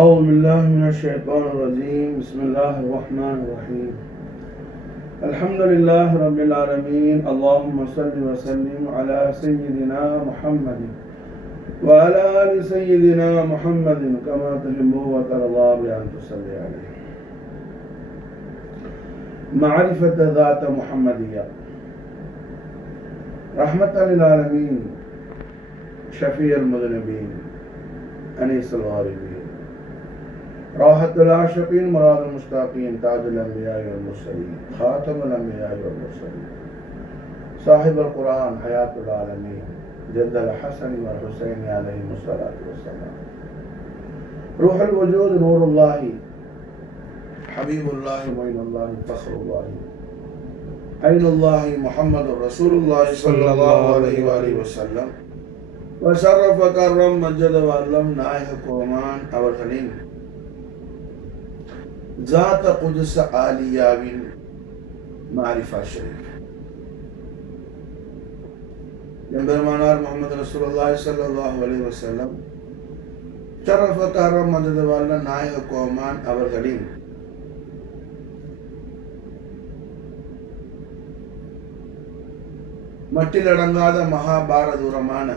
أعوذ بالله من الشيطان الرجيم. بسم الله الرحمن الرحيم. الحمد لله رب العالمين. اللهم صل وسلم على سيدنا محمد وعلى آل سيدنا محمد كما تحب وترضى بأن تصلي عليه. معرفة ذات محمدية رحمة للعالمين، شفيع المذنبين، أنيس الغاربين، راحة العاشقين، مراد المشتاقين، تاج الأنبياء والمرسلين، خاتم الأنبياء والمرسلين، صاحب القرآن، حياة العالمين، جد الحسن والحسين عليهم الصلاة والسلام، روح الوجود، نور الله، حبيب الله، معين الله، فخر الله، عين الله، محمد رسول الله صلى الله عليه وآله وسلم. وشرف كرم مجد وعلم நாயக கோமான் அவர்களின் ஜாத குதுஸ் ஆலியாவின் மாரிஃபா ஷரீஃப் எம்பெருமானார் முஹம்மது ரசூலுல்லாஹி ஸல்லல்லாஹு அலைஹி வஸல்லம் ஷரஃப கரம் மஜத வல்ல நாயக கோமான் அவர்களின் மட்டிலடங்காத மகாபாரதூரமான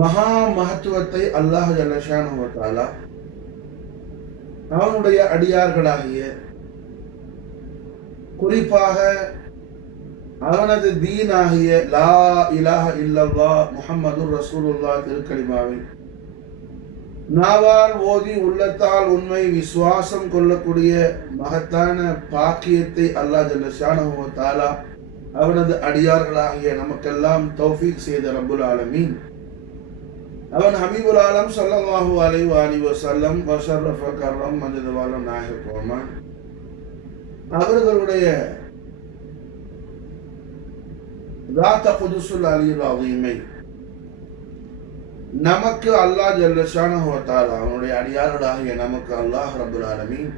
மகா மகத்துவத்தை அல்லாஹ் ஜல்ல ஷானஹு வ தஆலா அவனுடைய அடியார்களாகிய குறிப்பாக அவனது தீனாகிய லா இலாஹ இல்லல்லாஹ் முஹம்மதுர் ரசூலுல்லாஹ் திருக்கலிமாவை நாவால் ஓதி உள்ளத்தால் உண்மை விசுவாசம் கொள்ளக்கூடிய மகத்தான பாக்கியத்தை அல்லாஹ் ஜல்ல ஷானஹு வ தஆலா அவனது அடியார்களாகிய நமக்கெல்லாம் தௌஃபீக் செய்த ரப்புல் ஆலமீன் அவன் ஹபீபுல் ஆலம் ஸல்லல்லாஹு அலைஹி வஸல்லம் வஷரஃப கர்ரம் மஜத வல்ல நாயக கோமான் அவர்களுடைய ذات قدس العلي العظيم நமக்கு அல்லாஹ் ஜல்ல ஷானஹு வ தஆலா அவனுடைய அடியார்களாகிய நமக்கு அல்லாஹ் ரப்புல் ஆலமீன்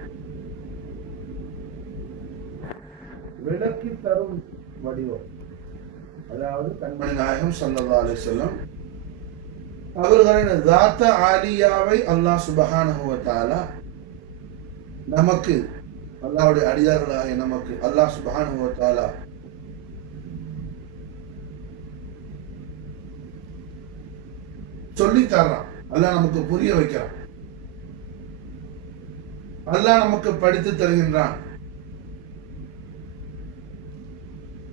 விளக்கி தரும் வடிவம், அதாவது கண்மணி நாயகம் ஸல்லல்லாஹு அலைஹி வஸல்லம் அவர்களின் ذات ஆலியாவை அல்லாஹ் சுப்ஹானஹு வ தஆலா நமக்கு அல்லாஹ்வுடைய அடியார்களாகிய நமக்கு அல்லாஹ் சுப்ஹானஹு வ தஆலா சொல்லி தர்றான். அல்லாஹ் நமக்கு புரிய வைக்கிறான், அல்லாஹ் நமக்கு படித்து தருகின்றான்.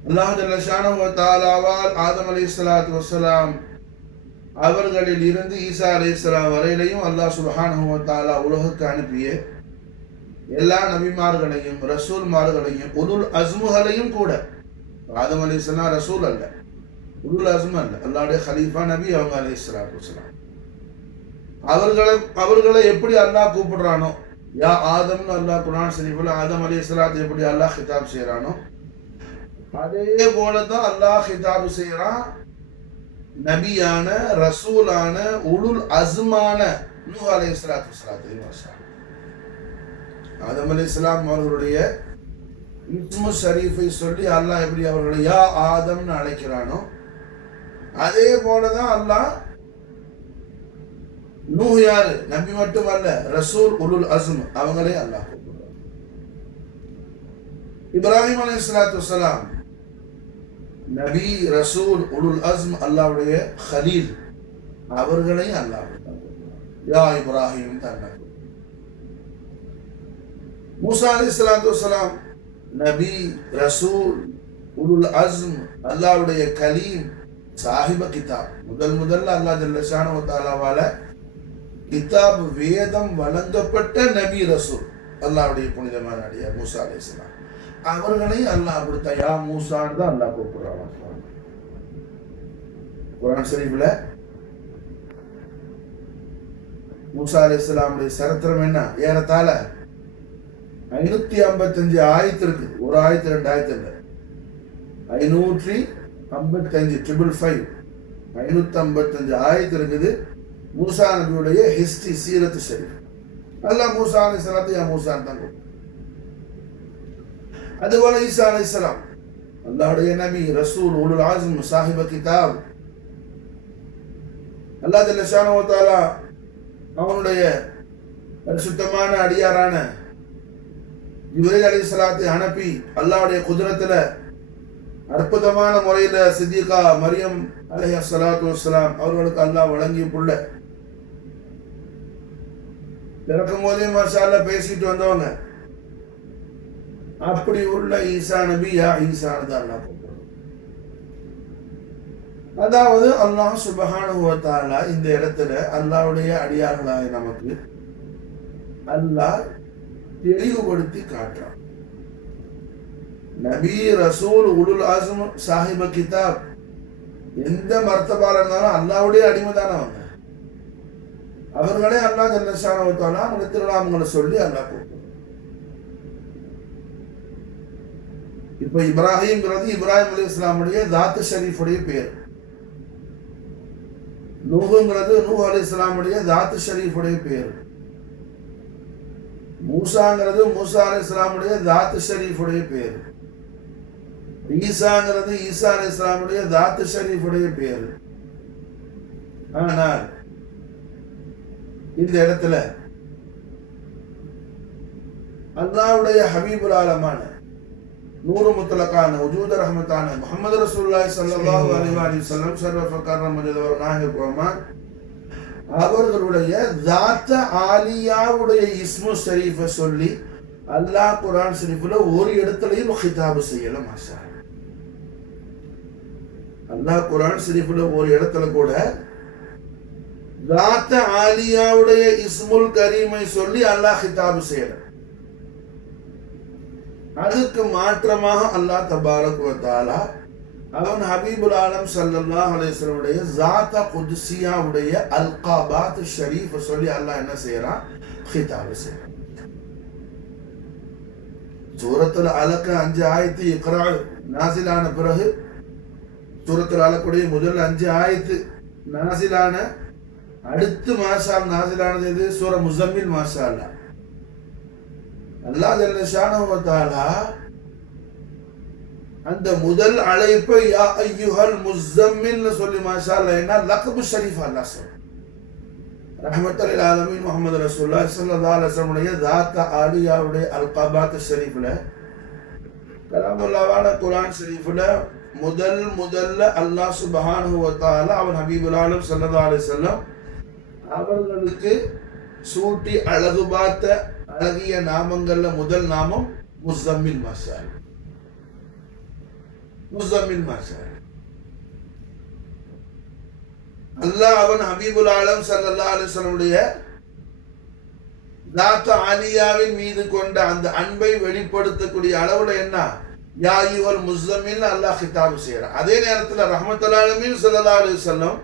அல்லாஹ் ஜல்ல ஷானஹு வ தஆலாவால் ஆதம் அலைஹிஸ்ஸலாத்து வஸ்ஸலாம் அவர்களில் இருந்து ஈசா அலைஹிஸ்ஸலாம் வரையிலையும் அல்லாஹ் சுப்ஹானஹு வ தஆலா உலகுக்கு அனுப்பிய எல்லா நபிமார்களையும் ரசூல்மார்களையும் உலுல் அஸ்முகளையும் கூட, ஆதம் அலைஹிஸ்ஸலாம் ரசூல் அல்ல, உலுல் அஸ்ம் அல்ல, அல்லாஹ்வுடைய கலீஃபா நபி அவங்க அலைஹிஸ்ஸலாத்து வஸ்ஸலாம், அவர்களை எப்படி அல்லாஹ் கூப்பிடுறானோ, யா ஆதம்னு அல்லாஹ் குர்ஆன் ஷரீஃப்ல ஆதம் அலைஹிஸ்ஸலாத்து எப்படி அல்லாஹ் கிதாப் செய்யறானோ அதே போலதான் அல்லாஹ் கிதாப் செய்யறான் நபியான ரசூலான உலுல் அஸ்மான நூஹ் அலைஹிஸ்ஸலாத்து வஸ்ஸலாம். ஆதம் அலைஹிஸ்ஸலாம் அவர்களுடைய இஸ்மு ஷரீஃபை சொல்லி அல்லாஹ் எப்படி அவர்களை யா ஆதம்னு அழைக்கிறானோ அதே போலதான் அல்லாஹ் நூஹ் யாரு, நபி மட்டுமல்ல, ரசூல், உலுல் அஸ்ம், அவங்களே அல்லாஹ் கூப்பிடுறான். இப்ராஹிம் அலைஹிஸ்ஸலாத்து வஸ்ஸலாம் நபி, ரசூல், உலுல் அஸ்ம், அல்லாஹ்வுடைய கலீல், அவர்களை அல்லாஹ் யா இப்ராஹிம் தான். மூசா அலைஹிஸ்ஸலாத்து வஸ்ஸலாம் நபி, ரசூல், உலுல் அஸ்ம், அல்லாஹ்வுடைய கலீம், சாஹிப கிதாப். முதல்ல அல்லாஹ் ஜல்ல ஷானஹு வ தஆலாவால கிதாப் வேதம் வழங்கப்பட்ட நபி, ரசூல், அல்லாஹ்வுடைய புனிதமான அடியார் மூசா அலைஹிஸ்ஸலாம். அவர்களை அல்லாஹ் கொடுத்த யா மூசான்னு தான் அல்லாஹ் கூப்பிடுறான். குர்ஆன் ஷரீஃப்ல மூசா அலைஹிஸ்ஸலாமுடைய சரித்திரம் என்ன, ஏறத்தாழ 555 ஆயத்து இருக்கு. ஒரு ஆயத்து, 2 ஆயத்து இல்லை, 555 555 ஆயத்து இருக்குது. மூசா நபியுடைய ஹிஸ்டரி, சீரத்து ஷரீஃப். அல்லாஹ் மூசா அலைஹிஸ்ஸலாத்தை யா மூசான்னு தான் கூப்பிடுறான். அதுபோல ஈசா அலைஹிஸ்ஸலாம் அல்லாஹ்வுடைய நபி, ரசூல், உலுல் அஸ்ம், சாஹிப கிதாப், அல்லாஹ் ஜல்ல ஷானஹு வ தஆலா அவனுடைய பரிசுத்தமான அடியாரான ஜிப்ரீல் அலைஹிஸ்ஸலாத்தை அனுப்பி அல்லாஹ்வுடைய குதிரத்துல அற்புதமான முறையில சித்திகா மரியம் அலைஹிஸ்ஸலாத்து வஸ்ஸலாம் அவர்களுக்கு அல்லாஹ் வழங்கிய புள்ள. பிறக்கும் போதே மாஷா அல்லாஹ் பேசிட்டு வந்தவங்க. அப்படி உள்ள ஈசா நபி யா ஈசானது அல்லாஹ். அதாவது அல்லாஹ் சுப்ஹானஹு வ தஆலா இந்த இடத்துல அல்லாஹ்வுடைய அடியார்களாக நமக்கு அல்லாஹ் தெளிவுபடுத்தி காட்டுறான். நபி ரசூல் உலுல் ஆஸம் சாஹிப கிதாப் எந்த மர்த்தபால இருந்தாலும் அல்லாஹ்வுடைய அடிமை தானே அவங்க. அவர்களே அல்லாஹ் ஜல்ல ஷானஹு வ தஆலா அவங்க திருநாமங்களை சொல்லி அல்லாஹ் கூப்பிடுறான். இப்ப இப்ராஹிம்ங்கிறது இப்ராஹிம் அலைஹிஸ்ஸலாமுடைய தாத்து ஷரீஃபுடைய பேர். நூஹுங்கிறது நூஹ் அலைஹிஸ்ஸலாமுடைய தாத்து ஷரீஃபுடைய பேர். மூசாங்கிறது மூசா அலைஹிஸ்ஸலாமுடைய தாத்து ஷரீஃபுடைய பேர். ஈசாங்கிறது ஈசா அலைஹிஸ்ஸலாமுடைய தாத்து ஷரீஃபுடைய பேர். ஆனால் இந்த இடத்துல அல்லாஹ்வுடைய ஹபீபுல் ஆலமான நூறு முத்தலக்கான வஜூத ரஹ்மத்தான முஹம்மது ரசூலுல்லாஹி ஸல்லல்லாஹு அலைஹி வஸல்லம் ஷரஃப கர்ரம் மஜ்தவர் நாஹிப் ரஹ்மான் அவர்களுடைய தாத்த ஆலியாவுடைய இஸ்மு ஷரீஃபை சொல்லி அல்லாஹ் குர்ஆன் ஷரீஃப்ல ஒரு இடத்துலயும் கிதாபு செய்யல. மாஷா அல்லாஹ் குர்ஆன் ஷரீஃப்ல ஒரு இடத்துல கூட தாத்த ஆலியாவுடைய இஸ்முல் கரீமை சொல்லி அல்லாஹ் கிதாபு செய்யல. அதுக்கு மாற்றமாக அல்லாஹ் தபாரக் வ தஆலா அவன் ஹபீபுல் ஆலம் ஸல்லல்லாஹு அலைஹி வஸல்லம் உடைய ஸாத குத்ஸியாவுடைய அல்காபாத் ஷரீஃப் சொல்லி அல்லாஹ் என்ன செய்யறான்? கிதாபு செய்யறான். சூரத்துல் அலக் 5 ஆயத்து இக்ரா நாஸிலான பிறகு சூரத்துல் அலக்குடைய முதல் 5 ஆயத்து நாஸிலான அடுத்து மாஷா நாஸிலானது இது சூரா முஸம்மில். மாஷா அல்லாஹ் அல்லாஹ் ஜல்ல ஷானஹு வ தஆலா அந்த முதல் அழைப்பை யா அய்யுஹல் முஸம்மில் சொல்லி மாஷா அல்லாஹ் என்ன லக்பு ஷரீஃப் அல்லாஹ் சொல்றான். ரஹ்மத்துல் லில் ஆலமீன் முஹம்மது ரசூலுல்லாஹி ஸல்லல்லாஹு அலைஹி வஸல்லம் உடைய ஸாத் ஆலியாவுடைய அல்காபாத் ஷரீஃப்ல கலாமுல்லாஹ்வான குர்ஆன் ஷரீஃப்ல முதல்ல அல்லாஹ் சுப்ஹானஹு வ தஆலா அவன் ஹபீபுல் ஆலம் ஸல்லல்லாஹு அலைஹி வஸல்லம் அவர்களுக்கு சூட்டி அழகு பார்த்த அழகிய நாமங்கள்ல முதல் நாமம் முஸம்மில். மாஷா அல்லாஹ் முஸம்மில். மாஷா அல்லாஹ் அவன் ஹபீபுல் ஆலம் ஸல்லல்லாஹு அலைஹி வஸல்லம் உடைய ஸாத் ஆலியாவின் மீது கொண்ட அந்த அன்பை வெளிப்படுத்தக்கூடிய அளவுல என்ன யா அய்யுஹல் முஸம்மில் அல்லாஹ் கிதாபு செய்யறான். அதே நேரத்தில் ரஹ்மத்துல் ஆலமீன் ஸல்லல்லாஹு அலைஹி வஸல்லம்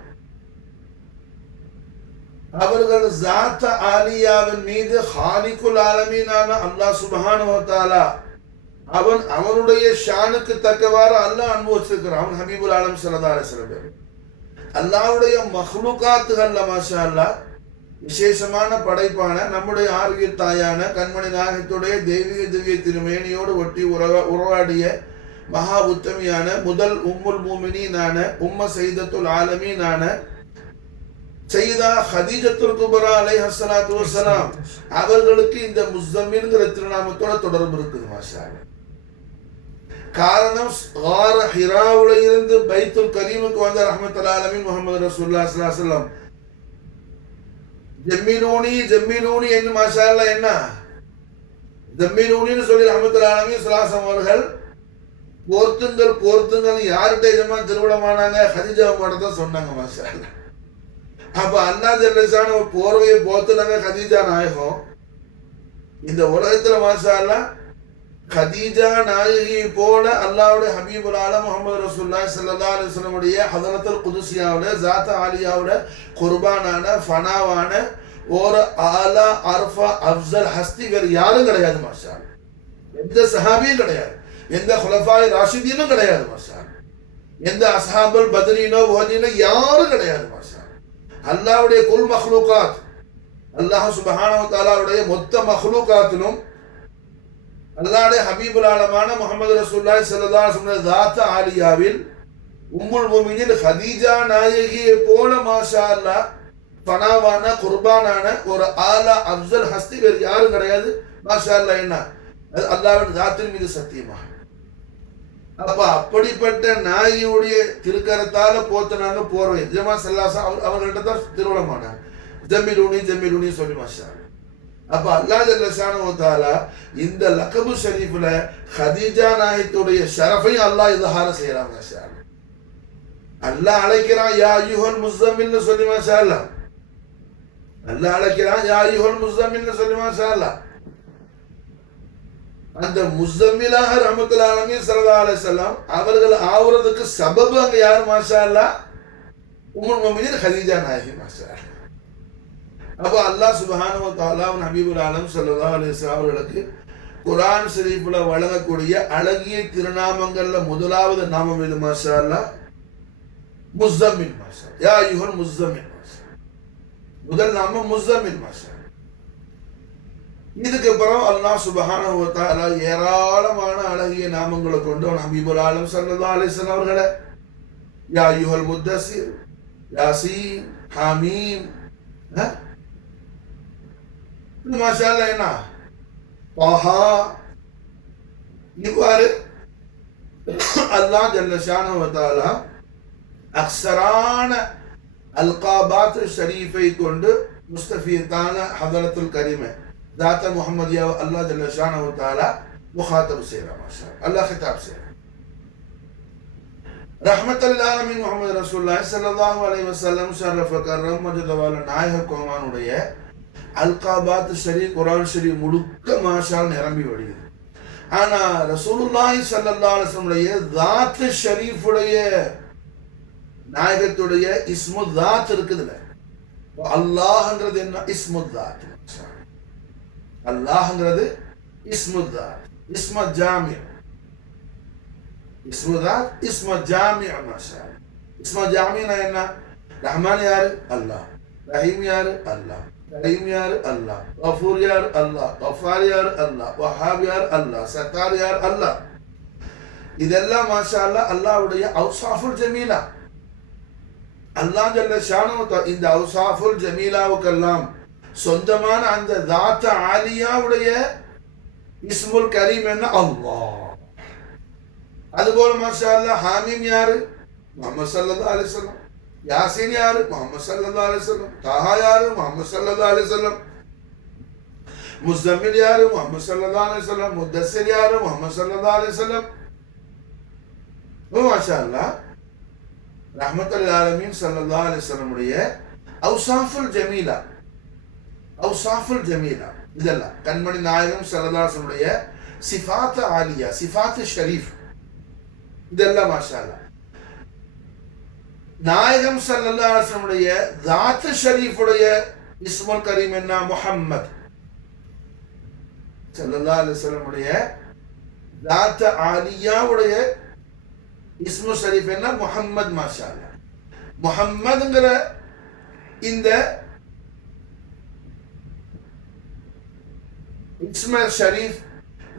அவர்கள் ஸாத் ஆலியாவின் மீது ஹாலிகுல் ஆலமீனான அல்லாஹ் சுப்ஹானஹு வ தஆலா அவனுடைய ஷானுக்கு தக்கவாறு அல்லாஹ் அன்பு வச்சிருக்கிறான். அவன் ஹபீபுல் ஆலம் ஸல்லல்லாஹு அலைஹி வஸல்லம் அல்லாஹ்வுடைய மஹ்லூகாத்துகள்ல மாஷா அல்லாஹ் விசேஷமான படைப்பான நம்முடைய ஆர்வியல் தாயான கண்மணி நாயகத்துடைய தெய்வீக திவ்ய திருமேனியோடு ஒட்டி உறவாடிய மகா உத்தமியான முதல் உம்முல் மூமினீனான உம்ம சையதத்துல் ஆலமீனான சையதா ஹதீஜத்துல் குப்ரா அலைஹிஸ்ஸலாத்து வஸ்ஸலாம் அவர்களுக்கு இந்த முஸம்மில்ங்கிற திருநாமத்தோட தொடர்பு இருக்குது. மாஷா அல்லாஹ் காரணம் கார ஹிராவுல இருந்து பைத்துல் கரீமுக்கு வந்த ரஹ்மத்துல் ஆலமீன் முஹம்மது ரசூலுல்லாஹி ஸல்லல்லாஹு அலைஹி வஸல்லம் ஜம்மிலூனி என்று மாஷா அல்லாஹ் என்ன ஜம்மிலூனின்னு சொல்லி ரஹ்மத்துல் ஆலமீன் ஸல்லல்லாஹு அலைஹி வஸல்லம் அவர்கள் போர்த்துங்கள் யார்கிட்ட எஜமா திருவிழமானாங்க? ஹதீஜா மட்டும் சொன்னாங்க. மாஷா அல்லாஹ் அப்ப அல்லாஹ் ஜல்ல ஷானஹு போர்வையை போத்துனாங்க ஹதீஜா நாயகம். இந்த உலகத்துல மாஷா அல்லாஹ் கதீஜா நாயகி போல அல்லாஹ்வுடைய ஹபீபுல் ஆலம் முஹம்மது ரசூலுல்லாஹி ஸல்லல்லாஹு அலைஹி வஸல்லம் உடைய ஹதரத்துல் குதுஸியாவுல ஸாத் ஆலியாவுல குர்பானான ஃபனாவான ஒரு ஆலா அர்ஃபா அஃஸல் ஹஸ்தி வேற யாரும் கிடையாது. மாஷா அல்லாஹ் எந்த சஹாபியும் கிடையாது, எந்த குலஃபாய் ராஷிதீனும் கிடையாது. மாஷா அல்லாஹ் எந்த அஸ்ஹாபுல் பத்ரீனோ உஹதீனோ யாரும் கிடையாது. மாஷா அல்லாஹ் அல்லாஹ்வுடைய குல் மக்லூகாத் அல்லாஹ் சுப்ஹானஹு வ தஆலாவுடைய மொத்த மக்லூகாத்திலும் அல்லாஹ்வுடைய ஹபீபுல் ஆலமான முஹம்மது ரசூலுல்லாஹி ஸல்லல்லாஹு அலைஹி வஸல்லம் ஸாத் ஆலியாவில் உம்முல் முஃமினீன் ஹதீஜா நாயகியை போல மாஷா அல்லாஹ் ஃபனாவான குர்பானான ஒரு ஆலா அப்சல் ஹஸ்தி வேறு யாரும் கிடையாது. மாஷா அல்லாஹ். என்ன அது அல்லாஹ்வின் ஜாத்தின் மீது சத்தியமா. அப்ப அப்படிப்பட்ட நாயுடைய திருக்கரத்தால போத்துனாங்க போர்வை. ஜமா சல்லாசா அவங்கள்ட்ட தான் திருவிழமானாங்க. ஜம்மிலூனி சொல்லி மாஷா. அப்ப அல்லாஹ் ஜல்ல ஷானஹு தஆலா இந்த லகபு ஷரீஃப்ல ஹதீஜா நாயத்துடைய ஷரஃபையும் அல்லாஹ் இஸ்ஹார் செய்யறாங்க. மாஷா அல்லாஹ். அல்லாஹ் அழைக்கிறான் யா அய்யுஹல் முஸம்மில்னு சொல்லி மாஷா அல்லாஹ். அல்லாஹ் அழைக்கிறான் யா அய்யுஹல் முஸம்மில்னு சொல்லி மாஷா அல்லாஹ். அந்த முஸம்மிலாக ரஹ்மத்துல் ஆலமீன் ஸல்லல்லாஹு அலைஹி வஸல்லம் அவர்கள் ஆவறதுக்கு சபபு அங்க யார் மாஷா அல்லாஹ்? உம்முல் முஃமினீன் ஹதீஜா நாயகி மாஷா அல்லாஹ். அப்போ அல்லாஹ் சுப்ஹானஹு வ தஆலா நபியுல் ஆலம் ஸல்லல்லாஹு அலைஹி வஸல்லம் அவர்களுக்கு குர்ஆன் ஷரீஃப்ல வழங்கக்கூடிய அழகிய திருநாமங்கள்ல முதலாவது நாமம் இது மாஷா அல்லாஹ் முஸம்மில் மாஷா. யா அய்யுஹல் முஸம்மில் மாஷா. முதல் நாமம் முஸம்மில் மாஷா. இதுக்கு அப்புறம் அல்லாஹ் சுப்ஹானஹு வ தஆலா ஏராளமான அழகிய நாமங்களை கொண்டு நபியுல் ஆலம் ஸல்லல்லாஹு அலைஹி வஸல்லம் அவர்களை யா அய்யுஹல் முத்தஸிர், யாசீன், ஹாமீம், மாஷா அல்லாஹ் என்ன தாஹா, இவ்வாறு அல்லாஹ் ஜல்ல ஷானஹு வ தஆலா அக்ஸரான அல்காபாத் ஷரீஃபை கொண்டு முஸ்தஃபியத்தான ஹதரத்துல் கரீமை ذات محمدية الله جل شانه وتعالى مخاطب سيرا ما شاء الله الله خطاب سيرا رحمة للعالمين محمد رسول الله صلى الله عليه وسلم شرف كرم مجد والا நாயக கோமானுடைய அல்காபாத் ஷரீஃப் குர்ஆன் ஷரீஃப் முழுக்க மாஷா நிரம்பி வடியுது. ஆனா ரசூலுல்லாஹி ஸல்லல்லாஹு அலைஹி வஸல்லம் தாத் ஷரீஃபுடைய நாயகத்துடைய இஸ்மு தாத் இருக்குதுல. அல்லாஹ்ங்கிறது என்ன? இஸ்மு தாத். அல்லாஹ்ங்கிறது இஸ்மு தாத், இஸ்ம ஜாமி. இஸ்மு தாத் இஸ்ம ஜாமி மாஷா. இஸ்ம ஜாமினா என்ன? ரஹ்மான் யாரு? அல்லாஹ். ரஹீம் யாரு? அல்லாஹ். ரஹீம் யாரு? அல்லாஹ். கஃபூர் யாரு? அல்லாஹ். கஃபார் யாரு? அல்லாஹ். வஹாப் யாரு? அல்லாஹ். சத்தார் யாரு? அல்லாஹ். இதெல்லாம் மாஷா அல்லாஹ் அல்லாஹ்வுடைய அவ்சாஃபுல் ஜமீலா. அல்லாஹ் ஜல்ல ஷானஹு இந்த அவ்சாஃபுல் ஜமீலாவுக்கெல்லாம் சொந்தமான அந்த தாத்த ஆலியாவுடைய இஸ்முல் கரீம் என்ன? அல்லாஹ். அதுபோல மாஷா அல்லாஹ் ஹாமீம் யாரு? முஹம்மது ஸல்லல்லாஹு அலைஹி வஸல்லம். யாசீன் யாரு? முஹம்மது ஸல்லல்லாஹு அலைஹி வஸல்லம். தாஹா யாரு? முஹம்மது ஸல்லல்லாஹு அலைஹி வஸல்லம். முஸம்மில் யாரு? முஹம்மது ஸல்லல்லாஹு அலைஹி வஸல்லம். முத்தஸ்ஸிர் யாரு? முஹம்மது ஸல்லல்லாஹு அலைஹி வஸல்லம். மாஷா அல்லாஹ் ரஹ்மத்துல் ஆலமீன் ஸல்லல்லாஹு அலைஹி வஸல்லம் உடைய அவ்சாஃபுல் ஜமீலா, அவ்சாஃபுல் ஜமீலா இதெல்லாம் கண்மணி நாயகம் ஸல்லல்லாஹு அலைஹி வஸல்லம் உடைய சிஃபாத் ஆலியா, சிஃபாத் ஷரீஃப் இதெல்லாம் மாஷா அல்லாஹ். நாயகம் ஸல்லல்லாஹு அலைஹி வஸல்லம் உடைய தாத் ஷரீஃபுடைய இஸ்முல் கரீம் என்ன? முஹம்மத். ஸல்லல்லாஹு அலைஹி வஸல்லம் உடைய தாத் ஆலியாவுடைய இஸ்மு ஷரீஃப் என்ன? முஹம்மத். மாஷா அல்லாஹ். முஹம்மதுங்கிற இந்த இஸ்ம ஷரீஃப்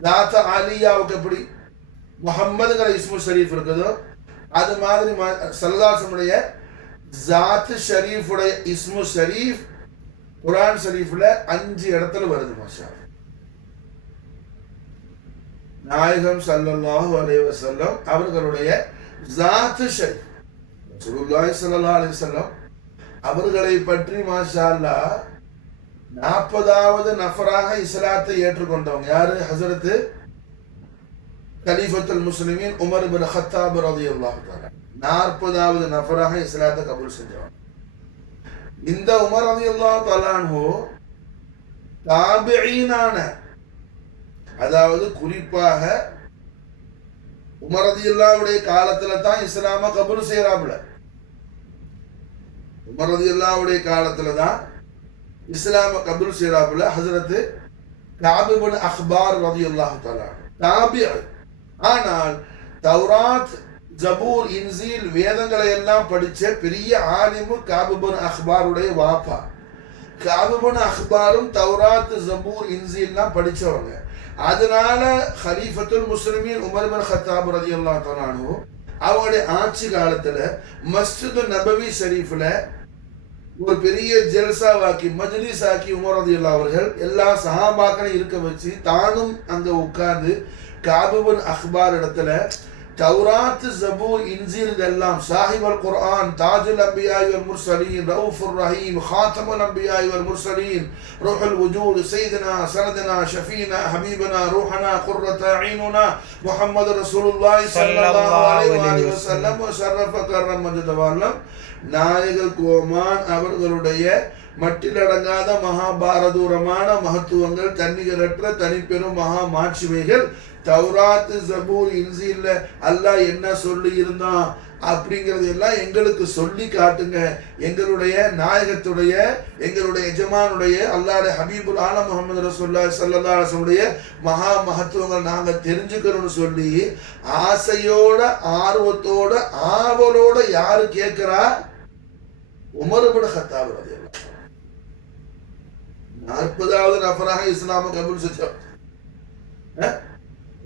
தாத்த ஆலியாவுக்கு எப்படி முஹம்மதுங்கிற இஸ்மு ஷரீஃப் இருக்குதோ அது மாதிரி ஸல்லல்லாஹு அலைஹி வஸல்லம் ஜாத் ஷரீஃபுடைய இஸ்மு ஷரீஃப் குர்ஆன் ஷரீஃப்ல 5 இடத்துல வருது. மாஷா அல்லாஹ். நாயகம் ஸல்லல்லாஹு அலைஹி வஸல்லம் அவர்களுடைய ஜாத் ஷரீஃப் ரசூலுல்லாஹி ஸல்லல்லாஹு அலைஹி வஸல்லம் அவர்களை பற்றி மாஷா அல்லாஹ் 40வது நஃபராக இஸ்லாத்தை ஏற்றுக்கொண்டவங்க யாரு? ஹஸரத் கலீஃபத்துல் முஸ்லிமீன் உமர் இப்னு கத்தாப் ரலியல்லாஹு தஆலா 40வது நஃபராக இஸ்லாத்தை கபூல் செஞ்சவங்க. இந்த உமர் ரலியல்லாஹு தஆலா அன்ஹு தாபிஈனான, அதாவது குறிப்பாக உமர் ரலியல்லாஹுடைய காலத்துல தான் இஸ்லாம கபூல் செய்யறாப்ல. உமர் ரலியல்லாஹுடைய காலத்துல தான் இஸ்லாம கபூல் செய்யறாப்ல. ஹஸரத் கஅப் இப்னு அஹ்பார் ரலியல்லாஹு தஆலா தாபிஈ. ஆனால் தௌராத், ஜபூர், இன்ஜீல் வேதங்களை எல்லாம் படிச்ச பெரிய ஆலிமு கஅப் இப்னு அஹ்பாருடைய வாப்பா. கஅப் இப்னு அஹ்பாரும் தௌராத், ஜபூர், இன்ஜீல்லாம் படிச்சவங்க. அதனால ஹலீஃபத்துல் முஸ்லிமீன் உமர் இப்னு கத்தாப் ரலியல்லாஹு தஆலா அன்ஹு அவருடைய ஆட்சி காலத்துல மஸ்ஜிது நபவி ஷரீஃப்ல ஒரு பெரிய ஜல்சாவாக்கி மஜ்லிஸ் ஆக்கி உமர் ரலியல்லாஹு அவர்கள் எல்லா சஹாபாக்களையும் இருக்க வச்சு தானும் அங்க உட்கார்ந்து காப் இப்னு அஹ்பார் இடத்துல தௌராத், ஜபூர், இன்ஜீல் இதெல்லாம் சாஹிபுல் குர்ஆன், தாஜுல் அன்பியா வல் முர்சலீன், ரவுஃபுர் ரஹீம், ஹாத்தமுல் அன்பியா வல் முர்சலீன், ரூஹுல் வஜூத், சையதுனா சனதுனா ஷஃபீனா ஹபீபனா ரூஹனா குர்ரத அய்னுனா முஹம்மது ரசூலுல்லாஹி ஸல்லல்லாஹு அலைஹி வஸல்லம் வ ஷரஃப கர்ரம் மஜ்தவால்லம் நாயக கோமான் அவர்களுடைய மட்டிலடங்காத மகாபாரதூரமான மகத்துவங்கள், தன்னிகரற்ற தனிப்பெரும் மகா மாட்சிமைகள் தௌராத், ஜபூர், இன்ஜீல்ல அல்லாஹ் என்ன சொல்லி இருந்தான் அப்படிங்கிறது எல்லாம் எங்களுக்கு சொல்லி காட்டுங்க. எங்களுடைய நாயகத்துடைய, எங்களுடைய எஜமானுடைய அல்லாஹ்வுடைய ஹபீபுல் ஆலம் முஹம்மது ரசூலுல்லாஹி ஸல்லல்லாஹு அலைஹி வஸல்லம் மகா மகத்துவங்கள் நாங்க தெரிஞ்சுக்கணும்னு சொல்லி ஆசையோட, ஆர்வத்தோட, ஆவலோட யாரு கேட்கிறா? உமர் இப்னு கத்தாப் ரலியல்லாஹு அன்ஹு 40வது நபராக இஸ்லாமை கபூல் செஞ்சார்.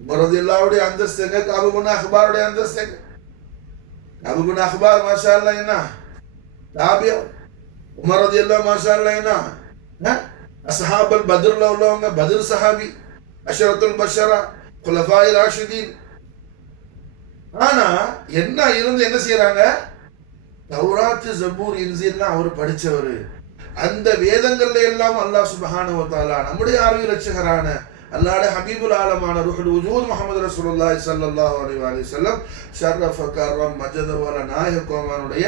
உமர் ரலியல்லாஹுடைய அந்தஸ்துங்க, காப் இப்னு அஹ்பாருடைய அந்தஸ்துங்க. காப் இப்னு அஹ்பார் மாஷா அல்லாஹ் என்ன தாபியா, உமர் ரலியல்லாஹு மாஷா அல்லாஹ் என்ன அஸ்ஹாபுல் பத்ர்ல உள்ளவங்க, பத்ர் சஹாபி, அஷரத்துல் பஷரா, குலஃபாய் ராஷிதீன். ஆனா என்ன இருந்து என்ன செய்யறாங்க? தௌராத், ஜபூர், இன்ஜீல்லாம் அவர் படிச்சவரு. அந்த வேதங்கள்ல எல்லாம் அல்லாஹ் சுப்ஹானஹு வ தஆலா நம்முடைய ஆர்வி ரட்சகரான அல்லாஹ்வுடைய ஹபீபுல் ஆலமான ரூஹுல் வஜூத் முஹம்மது ரசூலுல்லாஹி ஸல்லல்லாஹு அலைஹி வஸல்லம் ஷரஃப கர்ரம் மஜத வல நாயக கோமானுடைய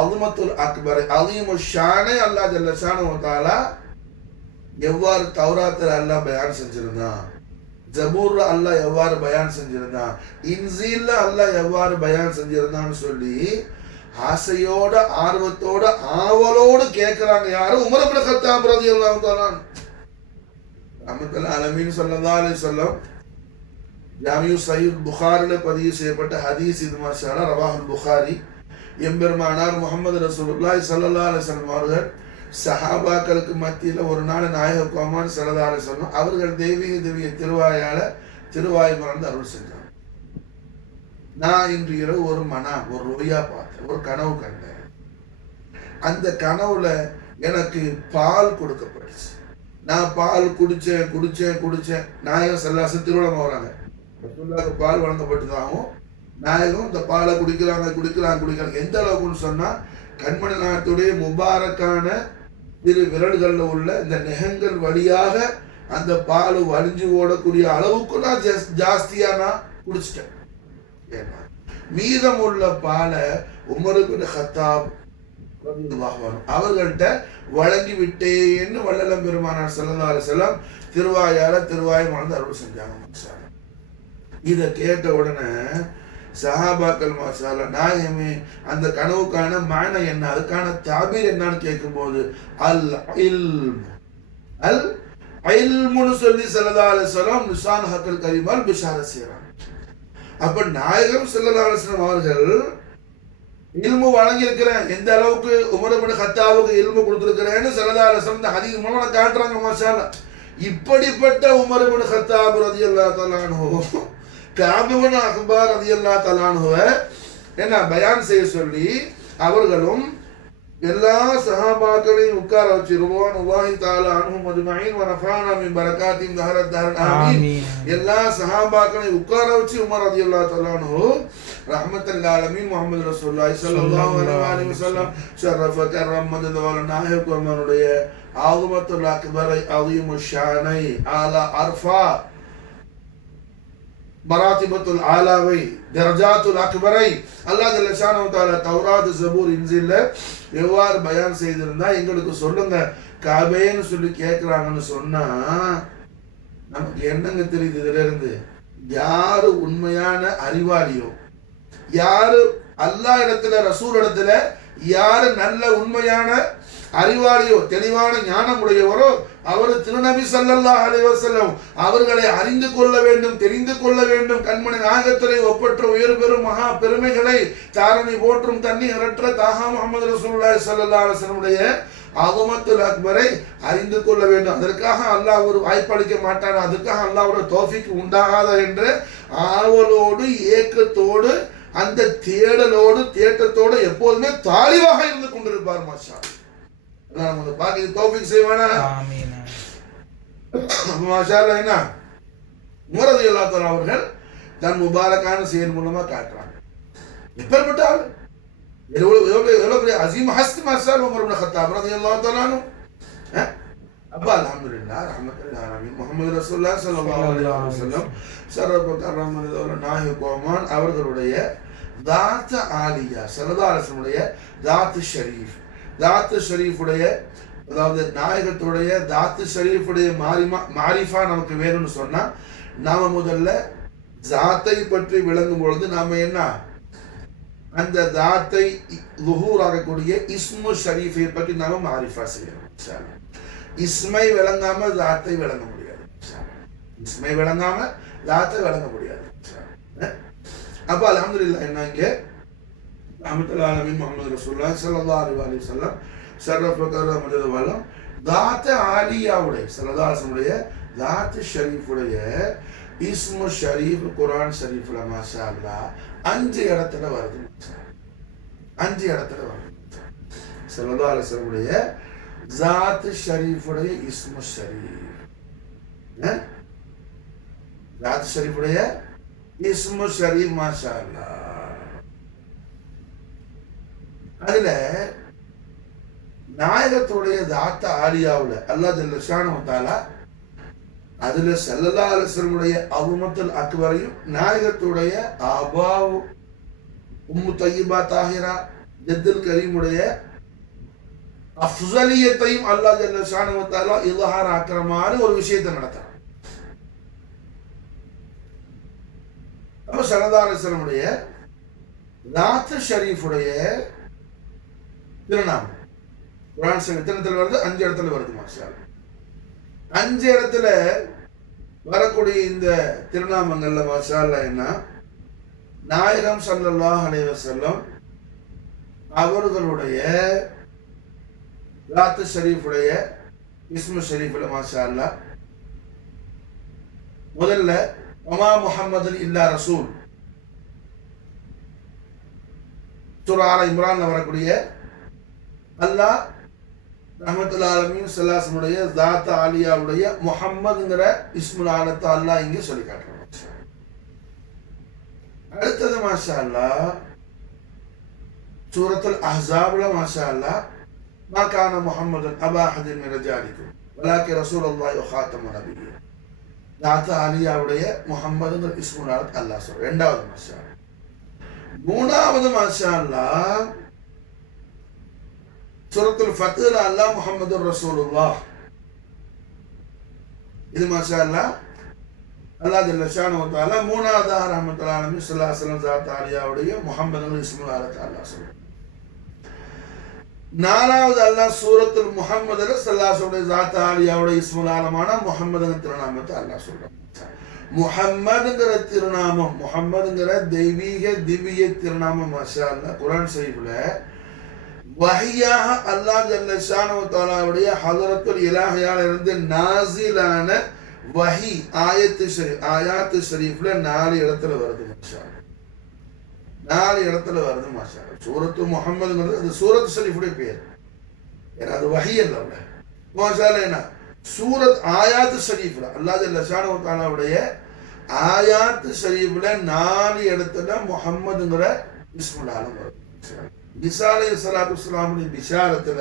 அஸமத்துல் அக்பர் அலீமுஷ் ஷானை அல்லாஹ் ஜல்ல ஷானஹு வ தஆலா எவ்வாறு தௌராத்தில் அல்லாஹ் பயான் செஞ்சிருந்தான், ஜபூர்ல அல்லாஹ் எவ்வாறு பயான் செஞ்சிருந்தான், இன்ஜீல்ல அல்லாஹ் எவ்வாறு பயான் செஞ்சிருந்தான்னு சொல்லி ஆசையோட, ஆர்வத்தோட, ஆவலோடு கேட்கிறாங்க. யாரு? உமர் இப்னு கத்தாப் ரலியல்லாஹு தஆலா ரஹ்மத்துல் ஆலமீன் ஸல்லல்லாஹு அலைஹி வஸல்லம் ஜாமிஉ ஸஹீஹ் புகாரில பதிவு செய்யப்பட்ட ஹதீஸ் இது மாஷா அல்லாஹ் ரவாஹுல் புகாரி. எம்பெருமானார் முஹம்மது ரசூலுல்லாஹி ஸல்லல்லாஹு அலைஹி வஸல்லம் அவர்கள் சஹாபாக்களுக்கு மத்தியில் ஒரு நாள் நாயக கோமான் ஸல்லல்லாஹு அலைஹி வஸல்லம் அவர்கள் தெய்வீக திருவாயால திருவாய் மறந்து அருள் செஞ்சாங்க. நான் இன்று இரவு ஒரு ருயா பார்த்தேன், ஒரு கனவு கண்டேன். அந்த கனவுல எனக்கு பால் கொடுக்கப்பட்டுச்சு. நான் பால் குடிச்சேன். நாயகம் ஸல்லல்லாஹு திருவிழா வராங்க, ரசூலுல்லாஹ்க்கு பால் வழங்கப்பட்டதாகவும் நாயகம் இந்த பாலை குடிக்கிறாங்க. எந்த அளவுக்குன்னு சொன்னா கண்மணி நாயகத்துடைய முபாரக்கான இரு விரல்கள்ல உள்ள இந்த நெகங்கள் வழியாக அந்த பால் வலிஞ்சு ஓடக்கூடிய அளவுக்கு நான் ஜாஸ்தியா நான் குடிச்சிட்டேன். மீதம் உள்ள பாலை உமர் இப்னு கத்தாப் அவர்கள்ட்ட வழங்கி விட்டேன்னு வள்ளலம் பெருமானார் ஸல்லல்லாஹு அலைஹி வஸல்லம் திருவாய் மறந்து அருள் செஞ்சாங்க. இதை கேட்ட உடனே சஹாபாக்கள் மாஷாஅல்லா நாயகமே அந்த கனவுக்கான மானா என்ன, அதுக்கான தாபீர் என்னன்னு கேட்கும்போது அல் இல்முன்னு சொல்லி ஸல்லல்லாஹு அலைஹி வஸல்லம் நிசான் ஹக்கல் கரீமால் பிஷாரத் செய்றாங்க. அப்ப நாயகம் ஸல்லல்லாஹு அலைஹி வஸல்லம் அவர்கள் இல்மு வழங்கி இருக்கிறேன், எந்த அளவுக்கு உமர் இப்னு கத்தாபுக்கு இல்மு கொடுத்திருக்கிறேன்னு ஸல்லல்லாஹு அலைஹி வஸல்லம் இந்த ஹதீஸ் மூலமா காட்டுறாங்க மாஷாஅல்லா. இப்படிப்பட்ட உமர் இப்னு கத்தாப் ரலியல்லாஹு தஆலா அன்ஹு காப் இப்னு அஹ்பார் ரலியல்லாஹு தஆலா அன்ஹுவை என்ன பயான் செய்ய சொல்லி அவர்களும் எல்லா சஹாபாக்களையும் உட்கார வச்சு ருவானுல்லாஹி தஆலா அன்ஹும் அஜ்மஈன் வ ரஃபானா மின் பரகாத்திஹிம் தஹரத் தஹரன் ஆமீன். எல்லா சஹாபாக்களையும் உட்கார வச்சு உமர் ரலியல்லாஹு தஆலா அன்ஹு ரஹ்மத்துல் ஆலமீன் முஹம்மது ரசூலுல்லாஹி ஸல்லல்லாஹு அலைஹி வஸல்லம் ஷரஃப கர்ரம் மஜத வல நாயக கோமானுடைய அஸமத்துல் அக்பர் அஸீமுஷ் ஷானை ஆலா அர்ஃபா மராத்திபத்துல் ஆலாவை தரஜாத்துல் அக்பரை அல்லாஹ் ஜல்ல ஷானஹு வ தஆலா தௌராத், ஜபூர், இன்ஜீல்ல எவ்வாறு பயான் செய்திருந்தா எங்களுக்கு சொல்லுங்க காபேன்னு சொல்லி கேட்கிறாங்கன்னு சொன்னா நமக்கு என்னங்க தெரியுது? இதுல இருந்து யாரு உண்மையான அறிவாளியோ, யாரு அல்லாஹ் இடத்துல ரசூல் இடத்துல யாரு நல்ல உண்மையான அறிவாளியோ, தெளிவான ஞானம் உடையவரோ அவர் திருநபி ஸல்லல்லாஹு அலைஹி வஸல்லம் அவர்களை அறிந்து கொள்ள வேண்டும், தெரிந்து கொள்ள வேண்டும். கண்மணி நாயகத்திலே ஒப்பற்ற உயர் பெரும் மகா பெருமைகளை தாரணி போற்றும் தண்ணீரற்ற தாஹா முஹம்மது ரசூலுல்லாஹி ஸல்லல்லாஹு அலைஹி வஸல்லம் அஸமத்துல் அக்பரை அறிந்து கொள்ள வேண்டும். அதற்காக அல்லாஹ் ஒரு வாய்ப்பளிக்க மாட்டான், அதுக்காக அல்லாஹ்வுடைய தௌஃபீக் உண்டாகாத என்ற ஆவலோடு ஏக்கத்தோடு அந்த தேடலோடு தேட்டத்தோடு எப்போதுமே தாலிவாக இருந்து கொண்டிருப்பார் மாஷா. அல்லாஹ் நமக்கு பாக்கி தௌஃபீக் செய்வானா. ஆமீன். மாஷா அல்லாஹ். என்ன உமர் ரலியல்லாஹு தஆலா அவர்கள் தன் முபாரக்கான செயல் மூலமா காட்டுறாங்க. எப்பேற்பட்ட ஆள், எவ்வளவு பெரிய அசீம் ஹஸ்த் மாஷா உமர் இப்னு கத்தாப் ரலியல்லாஹு தஆலா அன்ஹு. அப்பா அல்ஹம்துலில்லாஹ் ரஹ்மத்துல்லாஹி அலைஹி முஹம்மது ரசூலுல்லாஹ் ஸல்லல்லாஹு அலைஹி வஸல்லம் சர்வபகர் ரஹ்மத்துல்லாஹி நாயக கோமான் அவர்களுடைய தாத் ஆலியா ஸல்லல்லாஹு அலைஹி வஸல்லம் தாத் ஷரீஃப், தாத் ஷரீஃபுடைய, அதாவது நாயகத்துடைய தாத் ஷரீஃபுடைய மாரிஃபா நமக்கு வேணும்னு சொன்னா நாம முதல்ல ஜாத்தை பற்றி விளங்கும் பொழுது நாம என்ன அந்த தாத்தை லுஹூர் ஆகக்கூடிய இஸ்மு ஷரீஃபை பற்றி நாம மாரிஃபா செய்யணும். இஸ்மை விளங்காம தாத்தை விளங்க முடியாது. இஸ்மை விளங்காம தாத்தை விளங்க முடியாது. அப்ப அல்ஹம்துலில்லாஹ் என்ன இங்கே ரஹ்மத்துல் ஆலமீன் முஹம்மது ரசூலுல்லாஹி ஸல்லல்லாஹு அலைஹி வஸல்லம் ஷரஃபகர மஜதுவல்லம் தாத் ஆலியாவுடைய ஸல்லல்லாஹு அலைஹி வஸல்லம் தாத் ஷரீஃபுடைய இஸ்மு ஷரீஃப் குர்ஆன் ஷரீஃப்ல மாஷா அல்லாஹ் 5 இடத்துல வருது. 5 இடத்துல வருது. ஸல்லல்லாஹு அலைஹி வஸல்லம் ذات ஷரீஃபுடைய இஸ்மு ஷரீஃப், ذات ஷரீஃபுடைய இஸ்மு ஷரீஃப் மாஷா அல்லாஹ். அதுல நாயகத்துடைய தாத்த ஆலியாவுல அல்லாஹ் ஜல்ல ஷானஹு தஆலா அதுல ஸல்லல்லாஹு அலைஹி வஸல்லம் அவுமத்துல் அக்பரையும் நாயகத்துடைய ஆபாவு உம்மு தய்யிபா தாஹிரா ஜத்துல் கரீமுடைய அஃஸலியத்தையும் அல்லாஹ் ஜல்ல ஷானஹு தஆலா இல்ஹார் ஆக்கறமான ஒரு விஷயத்தை நடத்துறான். அப்ப ஸல்லல்லாஹு அலைஹி வஸல்லம் தாத் ஷரீஃபுடைய திருநாமம் குர்ஆன் எத்தனை வருது? 5 இடத்துல வருது மாஷா அல்லாஹ். 5 இடத்துல வரக்கூடிய இந்த திருநாமங்கள்ல மாஷா அல்லாஹ் என்ன நாயகம் ஸல்லல்லாஹு அலைஹி வஸல்லம் அவர்களுடைய தாத் ஷரீஃபுடைய இஸ்மு ஷரீஃப்ல மாஷா அல்லாஹ் முதல்ல வமா முஹம்மதுன் இல்லா ரசூல் சூரா ஆல இம்ரான்ல வரக்கூடிய அல்லாஹ் ரஹ்மத்துல் ஆலமீன் ஸல்லல்லாஹு அலைஹி வஸல்லம் தாத் ஆலியாவுடைய முஹம்மதுங்கற இஸ்முல் ஆலத்தை அல்லாஹ் இங்கே சொல்லி காட்டுறான். அடுத்தது மாஷா அல்லாஹ் சூரத்துல் அஹ்ஸாப்ல மாஷா அல்லாஹ் மா கான முஹம்மதுன் அபா அஹதின் மின் ரிஜாலிக்கும் வலாக்கி ரசூலுல்லாஹி வ காத்தமுன் நபிய்யீன். தாத் ஆலியாவுடைய முஹம்மதுங்கற இஸ்முல் ஆலத்தை அல்லாஹ் சொல்றான். இரண்டாவது மாஷா அல்லாஹ். மூணாவது மாஷா அல்லாஹ் சூரத்துல் ஃபத்ஹ்ல அல்லாஹ் முஹம்மதுர் ரசூலுல்லாஹ். இது மாஷா அல்லாஹ் அல்லாஹ் ஜல்ல ஷானஹு வ தஆலா மூணாவது ரஹ்மத்துல் ஆலமீன் ஸல்லல்லாஹு அலைஹி வஸல்லம் தாத் ஆலியாவுடைய முஹம்மதுங்கற இஸ்முல் ஆலத்தை அல்லாஹ் சொல்றான். நாலாவது அல்லாஹ் சூரத்துல் முஹம்மதுல ஸல்லல்லாஹு அலைஹி வஸல்லம் தாத் ஆலியாவுடைய இஸ்முல் ஆலமான முஹம்மதுங்கற திருநாமத்தை அல்லாஹ் சொல்றான். முஹம்மதுங்கற திருநாமம், முஹம்மதுங்கற தெய்வீக திவ்ய திருநாமம் மாஷா அல்லாஹ் குர்ஆன் ஷரீஃப்ல வஹியாக அல்லாஹ் ஜல்ல ஷானஹு தஆலாவுடைய ஹதரத்துல் இலாஹியால இருந்து நாஸிலான வஹி ஆயாத்து ஷரீஃப்ல 4 இடத்துல வருது மாஷா அல்லாஹ். 4 இடத்துல வருது மாஷா அல்லாஹ். சூரத்து முஹம்மதுங்கிறது அது சூரத் ஷரீஃபுடைய பேர். ஏன்னா அது வஹி அல்ல மாஷா அல்லாஹ். என்ன சூரத் ஆயாத்து ஷரீஃப்ல அல்லாஹ் ஜல்ல ஷானஹு தஆலாவுடைய ஆயாத்து ஷரீஃப்ல 4 இடத்துல முஹம்மதுங்கற இஸ்முல் ஆலம் வருது. ஈசா அலைஹிஸ்ஸலாத்து வஸ்ஸலாமுடைய பிஷாரத்துல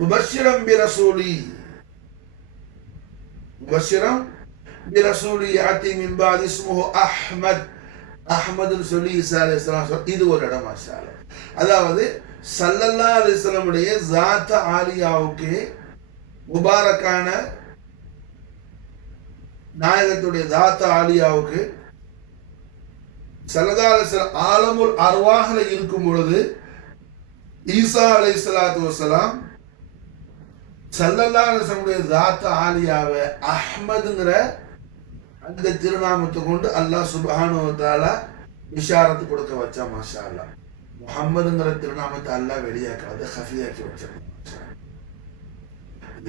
முபஷ்ஷிரம் பிரசூலி யாத்தி மின் பாதி இஸ்முஹு அஹ்மத், அஹ்மதுன்னு சொல்லி ஈசா அலைஹிஸ்ஸலாம் இது ஒரு இடம் மாஷா அல்லாஹ். அதாவது ஸல்லல்லாஹு அலைஹி வஸல்லமுடைய ஸாத் ஆலியாவுக்கு முபாரக்கான நாயகத்துடைய தாத் ஆலியாவுக்கு ஸல்லல்லாஹு அலைஹி வஸல்லம் ஆலமுல் அர்வாஹ்ல இருக்கும் பொழுது ஈசா அலைஹிஸ்ஸலாத்து வஸ்ஸலாம் ஸல்லல்லாஹு அலைஹி வஸல்லம் தாத் ஆலியாவை அஹ்மதுங்கற அந்த திருநாமத்தை கொண்டு அல்லாஹ் சுப்ஹானஹு வ தஆலா இஷாரத்து கொடுக்க வச்சா மாஷா அல்லாஹ். முஹம்மதுங்கற திருநாமத்தை அல்லாஹ் வெளியாக்காத ஹஃபியாக்கி வச்சான்.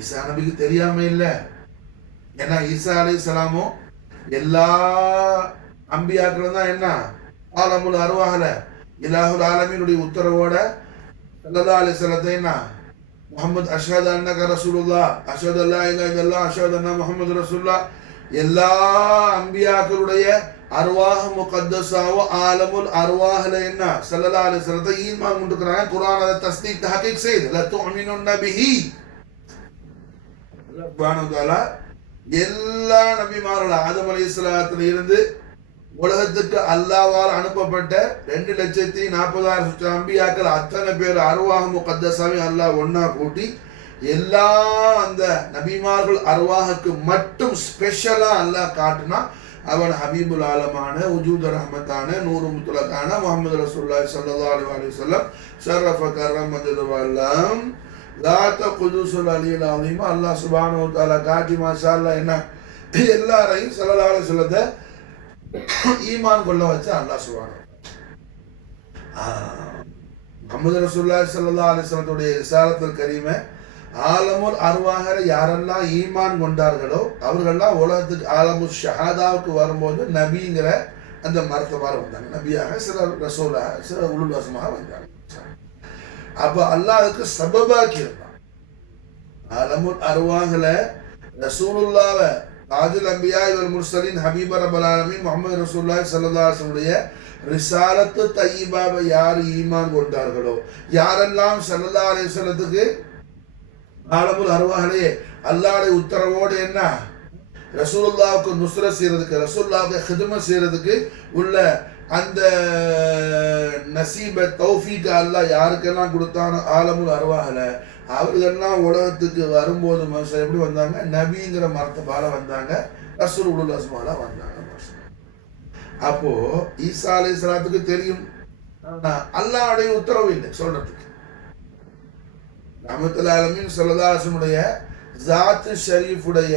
ஈசா நபிக்கு தெரியாம இல்ல. ஏன்னா ஈசா அலைஹிஸ்ஸலாமும் எல்லா அம்பியாக்களும் தான் என்ன ஆலமுல் அர்வாஹ்ல இலாஹுல் ஆலமீனுடைய உத்தரவோட ஸல்லல்லாஹு அலைஹி வஸல்லத்தை என்ன முஹம்மது அஷ்ஹது அன்னக ரசூலுல்லாஹ், அஷ்ஹது அல்லா இலாஹ இல்லல்லாஹ், அஷ்ஹது அன்ன முஹம்மது ரசூலுல்லாஹ், எல்லா அம்பியாக்களுடைய அர்வாஹ் முகத்தஸாவோ ஆலமுல் அர்வாஹ்ல என்ன ஸல்லல்லாஹு அலைஹி வஸல்லத்தை ஈமான் கொண்டிருக்கிறாங்க. குர்ஆன் அதை தஸ்தீக் தஹகீக் செய்து ல துஅமினுன்ன பிஹி. அல்லாஹ் சுப்ஹானஹு வ தஆலா எல்லா நபிமார்கள் ஆதம் அலைஹிஸ்ஸலாத்துல இருந்து உலகத்துக்கு அல்லாஹ்வால் அனுப்பப்பட்ட 2,40,000 அம்பியாக்கள் அத்தனை பேர் அர்வாஹ் முகத்தஸாவை அல்லாஹ் ஒன்னா கூட்டி எல்லா அந்த நபிமார்கள் அர்வாஹுக்கு மட்டும் ஸ்பெஷலா அல்லாஹ் காட்டுனா அவன் ஹபீபுல் ஆலமான உஜூத ரஹ்மத்தான நூறு முத்துலக்கான முஹம்மது ரசூலுல்லாஹி ஸல்லல்லாஹு அலைஹி வஸல்லம் ஷரஃப கர்ரம் மஜது வல்லம் ذات قدوس العلي العظيم. அல்லாஹ் சுப்ஹானஹு வ தஆலா காட்டி மாஷா அல்லாஹ் என்ன எல்லாரையும் ஸல்லல்லாஹு அலைஹி வஸல்லத்தை ஈமான் கொள்ள வச்ச அல்லாஹ் சுப்ஹானஹு முஹம்மது ரசூலுல்லாஹி ஸல்லல்லாஹு அலைஹி வஸல்லத்துடைய ரிசாலத்துல் கரீமை ஆலமுல் அர்வாஹர யாரெல்லாம் ஈமான் கொண்டார்களோ அவர்கள்லாம் உலகத்துக்கு ஆலமு ஷஹாதாவுக்கு வரும்போது நபிங்கிற அந்த மர்த்தபால வந்தாங்க. நபியாக சில ரசூலாக சில உலுல் அஸ்மாக வந்தாங்க. அப்போ அல்லாஹ்வுக்கு சபபாக்கி இருந்தான். ஆலமுல் அர்வாஹ்ல ரசூலுல்லாஹ்வை தாஜுல் அம்பியா வல் முர்சலின் ஹபீப ரப்பல் ஆலமீன் முஹம்மது ரசூலுல்லாஹி ஸல்லல்லாஹு அலைஹி வஸல்லுடைய ரிசாலத்து தய்யிபாவை யார் ஈமான் கொண்டார்களோ யாரெல்லாம் ஸல்லல்லாஹு அலைஹி வஸல்லத்துக்கு ஆலமுல் அர்வாஹ்லே அல்லாஹ்வுடைய உத்தரவோடு என்ன ரசூலுல்லாஹ்வுக்கு நுஸ்ரத் செய்யறதுக்கு ரசூலுல்லாஹ்வுக்கு ஹிதமத் செய்யறதுக்கு உள்ள அந்த நசீப தௌஃபீக் அல்லாஹ் யாருக்கெல்லாம் கொடுத்தானோ ஆலமுல் அர்வாஹ்ல அவர்களெல்லாம் உலகத்துக்கு வரும்போது மனுஷன் எப்படி வந்தாங்க? நபிங்கிற மர்த்தபால வந்தாங்க, ரசூலுல் அஸ்மால வந்தாங்க. அப்போ ஈசா அலைஹிஸ்ஸலாத்துக்கு தெரியும், அல்லாஹ்வுடைய உத்தரவு இல்லை சொல்றதுக்கு. ரஹ்மத்துல் ஆலமீன் ஸல்லல்லாஹு அலைஹி வஸல்லுடைய ஸாத் ஷரீஃபுடைய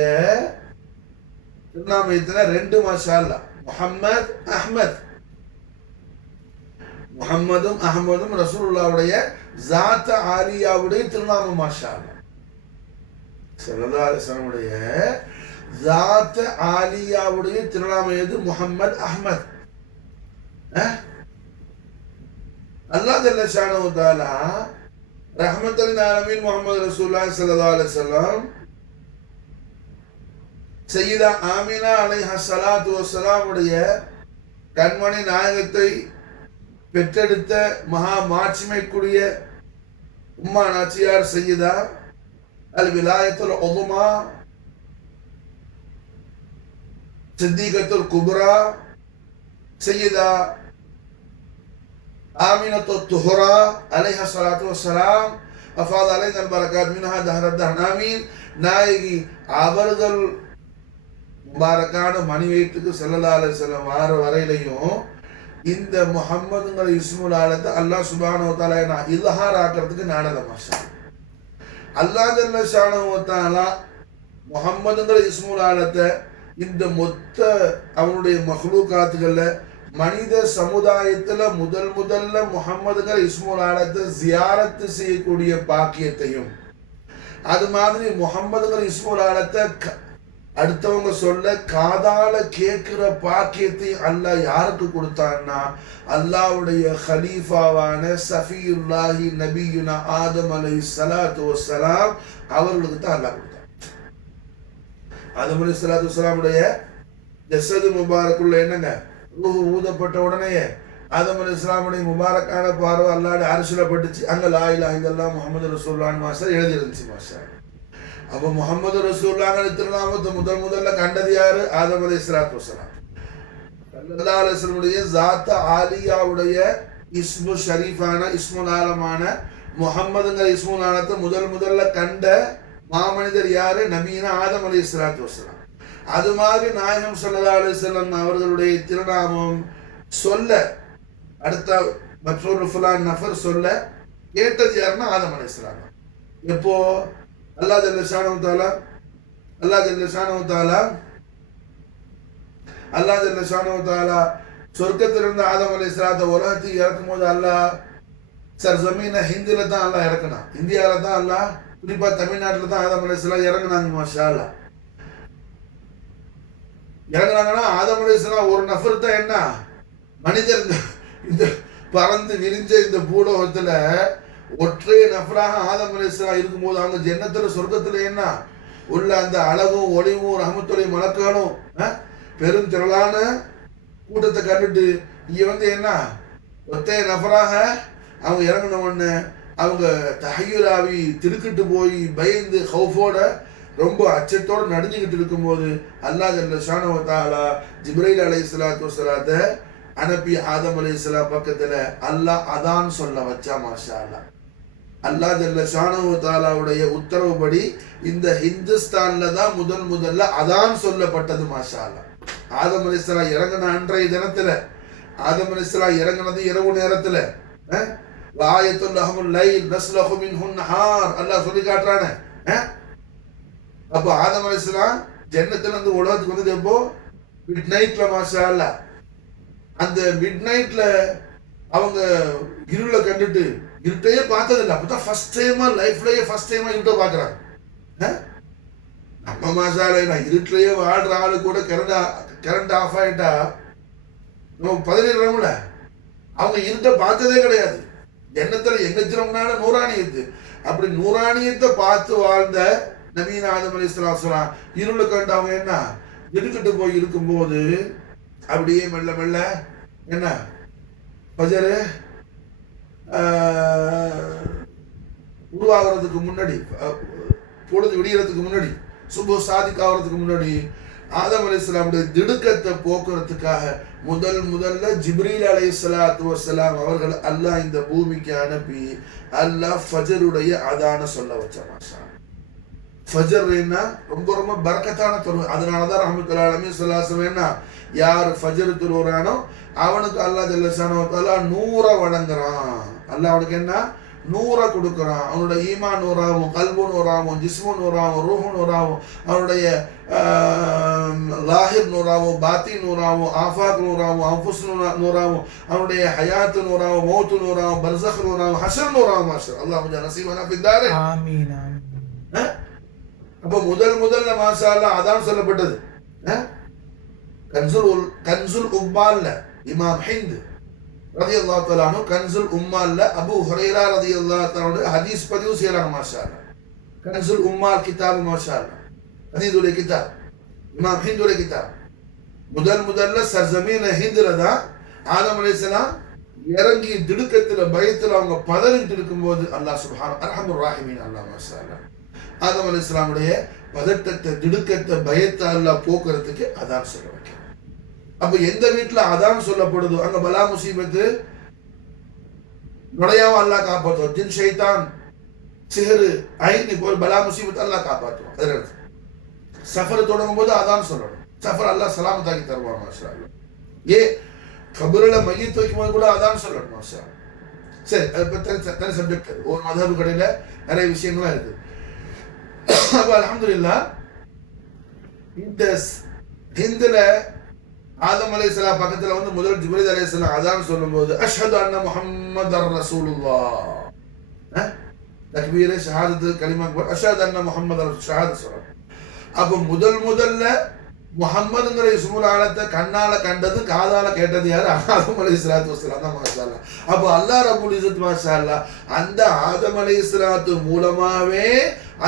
திருநாமத்துல 2 மாஷா அல்லாஹ் முஹம்மத் அஹ்மத். முஹம்மதும் அஹ்மதும் ரசூலுல்லாஹ்வுடைய ஸாத் ஆலியாவுடைய திருநாமம் மாஷா அல்லாஹ். ஸல்லல்லாஹு அலைஹி வஸல்லுடைய ஸாத் ஆலியாவுடைய திருநாமம் எது? முஹம்மத் அஹ்மத். அல்லாஹ் ஜல்ல ஷானஹு தஆலா ரஹ்மத்துல் ஆலமீன் முஹம்மது ரசூலுல்லாஹி ஸல்லல்லாஹு அலைஹி வஸல்லம் சய்யிதா ஆமினா அலைஹா ஸலாத்து வஸ்ஸலாம் உடைய கண்மணி நாயகத்தை பெற்றெடுத்த மகா மாட்சிமைக்குரிய உம்மா நாச்சியார் சய்யிதா அல் விலாயத்துல் உதுமா சித்திகத்துல் குப்ரா சய்யிதா ஆமினத்து துஹ்ரா அலைஹா ஸலாத்து வஸ்ஸலாம் அஃபாத அலைனா அல் பரகாத் மின்ஹா தஹரத் ஆமீன். நாயகி அவர்கள் முபாரக்கான மணி வயிற்றுக்கு ஸல்லல்லாஹு அலைஹி வஸல்லம் வார வரையிலையும் இந்த முஹம்மதுங்கிற இஸ்முல் ஆலத்தை அல்லாஹ் சுப்ஹானஹு வ தஆலா இல்ஹார் ஆக்கிறதுக்கு நாடல மாஷா அல்லாஹ் ஜல்ல ஷானஹு வ தஆலா முஹம்மதுங்கிற இஸ்முல் ஆலத்தை இந்த மொத்த அவனுடைய மஹ்லூகாத்துகள்ல மனித சமுதாயத்துல முதல்ல முஹம்மதுங்கிற இஸ்முல் ஆலத்தை ஜியாரத்து செய்யக்கூடிய பாக்கியத்தையும் அது மாதிரி முஹம்மதுங்கிற இஸ்முல் ஆலத்தை அடுத்தவங்க சொல்ல காதால கேட்கிற பாக்கியத்தை அல்லாஹ் யாருக்கு கொடுத்தான்னா அல்லாஹ்வுடைய ஹலீஃபாவான சஃபியுல்லாஹி நபியுனா ஆதம் அலைஹிஸ்ஸலாத்து வஸ்ஸலாம் அவர்களுக்கு தான் அல்லாஹ் கொடுத்தார். ஆதம் அலைஹிஸ்ஸலாத்து வஸ்ஸலாமுடைய ஜஸது முபாரக்குள்ள என்னங்க ரூஹ் ஊதப்பட்ட உடனே ஆதம் அலைஹிஸ்ஸலாமுடைய முபாரக்கான பார்வை அல்லாஹ்வுடைய அர்ஷ்ல பட்டுச்சு. அங்க லா இலாஹ இல்லல்லாஹ் முஹம்மது ரசூலுல்லாஹ் மாஷா எழுதி இருந்துச்சு மாஷா. அப்போ முஹம்மது ரசூலுல்லாஹ் திருநாமத்தை முதல்ல கண்டது யாரு? ஆதம் அலைஹிஸ்ஸலாத்து வஸ்ஸலாம். ஸல்லல்லாஹு அலைஹி வஸல்லுடைய ஸாத் ஆலியாவுடைய இஸ்மு ஷரீஃபான இஸ்முல் ஆலமான முஹம்மதுங்கிற இஸ்முல் ஆலத்தை முதல்ல கண்ட மாமனிதர் யாரு? நபியினா ஆதம் அலைஹிஸ்ஸலாத்து வஸ்ஸலாம். அது மாதிரி நாயகம் ஸல்லல்லாஹு அலைஹி வஸல்லம் அவர்களுடைய திருநாமம் சொல்ல அடுத்த மற்றொரு ஃபுலான் நஃபர் சொல்ல கேட்டது யாருன்னா ஆதம் அலைஹிஸ்ஸலாம். எப்போ? அல்லாஹ் ஜல்ல ஷானஹு தஆலா சொர்க்கத்திலிருந்து ஆதம் அலைஹிஸ்ஸலாத்தை உலகத்துக்கு இறக்கும் போது அல்லாஹ் ஜமீன ஹிந்தில தான் அல்லாஹ் இறக்குனான். இந்தியாவில தான் அல்லாஹ் குறிப்பா தமிழ்நாட்டில் தான் ஆதம் அலைஹிஸ்ஸலாம் இறங்குனாங்க மாஷா அல்லாஹ். இறங்குனாங்கன்னா ஆதம் அலைஹிஸ்ஸலாம் ஒரு நஃபர் தான் என்ன மனிதர் இந்த பறந்து விரிஞ்ச இந்த பூலோகத்துல ஒற்றை நபராக ஆதம் அலைஹிஸ்ஸலாம் இருக்கும்போது அவங்க ஜன்னத்துல சொர்க்கத்துல என்ன உள்ள அந்த அழகும் ஒளிவும் ரஹமத்துடைய மலக்குகளும் பெரும் திரளான கூட்டத்தை கண்டுட்டு இங்க என்ன ஒற்றை நபராக அவங்க இறங்கின உடனே அவங்க தஹய்யுராவி திடுக்கிட்டு போய் பயந்து ஹவுஃபோட ரொம்ப அச்சத்தோடு நடுஞ்சுக்கிட்டு இருக்கும்போது அல்லாஹ் ஜல்ல ஷானஹு வ தஆலா ஜிப்ரீல் அலைஹிஸ்ஸலாத்து வஸ்ஸலாத்தை அனுப்பி ஆதம் அலைஹிஸ்ஸலாம் பக்கத்துல அல்லாஹ் அதான் சொல்ல வச்சா. மாஷா அல்லாஹ். அல்லாஹ் ஜல்ல ஷானஹு வ தஆலாவுடைய உத்தரவுப்படி இந்த ஹிந்துஸ்தான்ல தான் முதல்ல அதான் சொல்லப்பட்டது. மாஷா அல்லாஹ். ஆதம் அலைஹிஸ்ஸலாம் இறங்கின அன்றைய தினத்துல, ஆதம் அலைஹிஸ்ஸலாம் இறங்கினது இரவு நேரத்துல, வாயத்துல் லஹமுல் லைல் நஸ்லஹு மின்ஹு நஹார் அல்லாஹ் சொல்லி காட்டுறானே. அப்போ ஆதம் அலைஹிஸ்ஸலாம் ஜன்னத்துல இருந்து உலகத்துக்கு வந்தது எப்போ? மிட் நைட்ல. மாஷா அல்லாஹ். அந்த மிட் நைட்ல அவங்க இருளை கண்டுட்டு இருட்டையே பார்த்ததில்லை. அப்பதான் ஃபர்ஸ்ட் டைமா லைஃப்லயே ஃபர்ஸ்ட் டைமா இருட்டை பாக்குறாங்க. நம்ம மாஷா அல்லாஹ் இருட்டிலேயே வாழ்ற ஆளு கூட கரண்ட் ஆஃப் ஆயிட்டா நம்ம பதறிடுறோம்ல. அவங்க இருட்டை பார்த்ததே கிடையாது. ஜன்னத்துல எங்கச்சிரம்னால நூறானியத்து. அப்படி நூறானியத்தை பார்த்து வாழ்ந்த நபீன ஆதம் அலைஹிஸ்ஸலாம் இருளை கண்டு அவங்க என்ன திடுக்கிட்டு போய் இருக்கும்போது அப்படியே மெல்ல மெல்ல என்ன ஃபஜர் உருவாகிறதுக்கு முன்னாடி, பொழுது விடியறதுக்கு முன்னாடி, சுபஹ் சாதிக் ஆகிறதுக்கு முன்னாடி ஆதம் அலைஹிஸ்ஸலாமுடைய திடுக்கத்தை போக்குறதுக்காக முதல்ல ஜிப்ரீல் அலைஹிஸ்ஸலாத்து வஸ்ஸலாம் அவர்கள் அல்லாஹ் இந்த பூமிக்கு அனுப்பி அல்லாஹ் ஃபஜருடைய அதான சொல்ல வச்ச. மாஷா. ஃபஜர் என்ன ரொம்ப ரொம்ப பரக்கத்தான தொழுகை. அதனாலதான் ரஹ்மத்துல்லாஹி அலைஹி ஸல்லல்லாஹு என்ன யார் ஃபஜர் தொழுகிறானோ அவனுக்கு அல்லாஹ் ஜல்ல ஷானஹு வ தஆலா நூற வழங்குறான். அல்லாஹ் அவனுக்கு என்ன நூற கொடுக்குறான். அவனுடைய ஈமான் நூறாவும், கல்பு நூறாவும், ஜிஸ்மு நூறாவும், ரூஹு நூறாவும், அவனுடைய லாஹிர் நூறாவும், பாத்தி நூறாவும், ஆஃபாக் நூறாவும், அன்ஃபுஸ் நூறாவும், அவனுடைய ஹயாத்து நூறாவும், மௌத்து நூறாவும், பர்ஸக் நூறாவும், ஹஷர் நூறாவும். மாஷா அல்லாஹ் முஜா நசீபனா ஃபித்தாரே. ஆமீன் ஆமீன். அப்ப முதல்ல மாஷா அல்லாஹ் அதான் சொல்லப்பட்டது. கன்சுல் உம்மால்ல இமாம் ஹிந்த் ரலியல்லாஹு தஆலா அன்ஹு கன்சுல் உம்மால்ல அபூ ஹுரைரா ரலியல்லாஹு தஆலா ஹதீஸ் பதிவு செய்றாங்க. மாஷா அல்லாஹ். கன்சுல் உம்மால் கிதாப். மாஷா அல்லாஹ். ஹதீஸுடைய கிதாப், இமாம் ஹிந்துடைய கிதாப். முதல்ல சர்ஜமீன ஹிந்துல தான் ஆதம் அலைஹிஸ்ஸலாம் இறங்கி திடுக்கத்துல பயத்துல அவங்க பதறிட்டு இருக்கும்போது அல்லாஹ் சுப்ஹானஹு அர்ஹமுர் ராஹிமீன் அல்லாஹ் மாஷா அல்லாஹ் ஆதம் அலைஹிஸ்ஸலாமுடைய பதட்டத்தை, திடுக்கத்தை, பயத்தை அல்லாஹ் போக்குறதுக்கு அதான் சொல்ல வைக்கிறான். அப்ப எந்த வீட்டுல அதான் சொல்லப்படுதோ அங்க பலா முசீபத்து நுழையாம அல்லாஹ் காப்பாற்றுவோம். ஜின் ஷைத்தான் சிஹரு ஐன் போல் பலா முசீபத் அல்லாஹ் காப்பாற்றுவோம். அதற்கு சஃபர் தொடங்கும் போது அதான் சொல்லணும். சஃபர் அல்லாஹ் சலாமத்தாக்கி தருவான். மாஷா அல்லாஹ். ஏ கபருல மையத் வைக்கும் போது கூட அதான் சொல்லணும். மாஷா அல்லாஹ். சரி, அது தனி சப்ஜெக்ட். ஒரு மதபு கடையில நிறைய விஷயங்கள்லாம் இருக்கு. அப்ப அல்ஹம்துலில்லாஹ் இந்த ஹிந்துல ஆதம் அலைஹிஸ்ஸலாம் பக்கத்துல முதல் ஜிப்ரீல் அலைஹிஸ்ஸலாம் அதான் சொல்லும்போது அஷ்ஹது அன்ன முஹம்மதர் ரசூலுல்லாஹ் தக்பீர் ஷஹாதத் கலிமா அஷ்ஹது அன்ன முஹம்மதர் ஷஹாதத் சொல்றாங்க. அப்ப முதல்ல முஹம்மதுங்கிற இஸ்முல் ஆலத்தை கண்ணால கண்டது காதால கேட்டது யாரு? ஆதம் அலைஹிஸ்ஸலாத்து வஸ்ஸலாம் தான். மாஷா அல்லாஹ். அப்ப அல்லாஹ் ரப்புல் இஸ்ஸத் மாஷா அல்லாஹ் அந்த ஆதம் அலைஹிஸ்ஸலாத்து மூலமாவே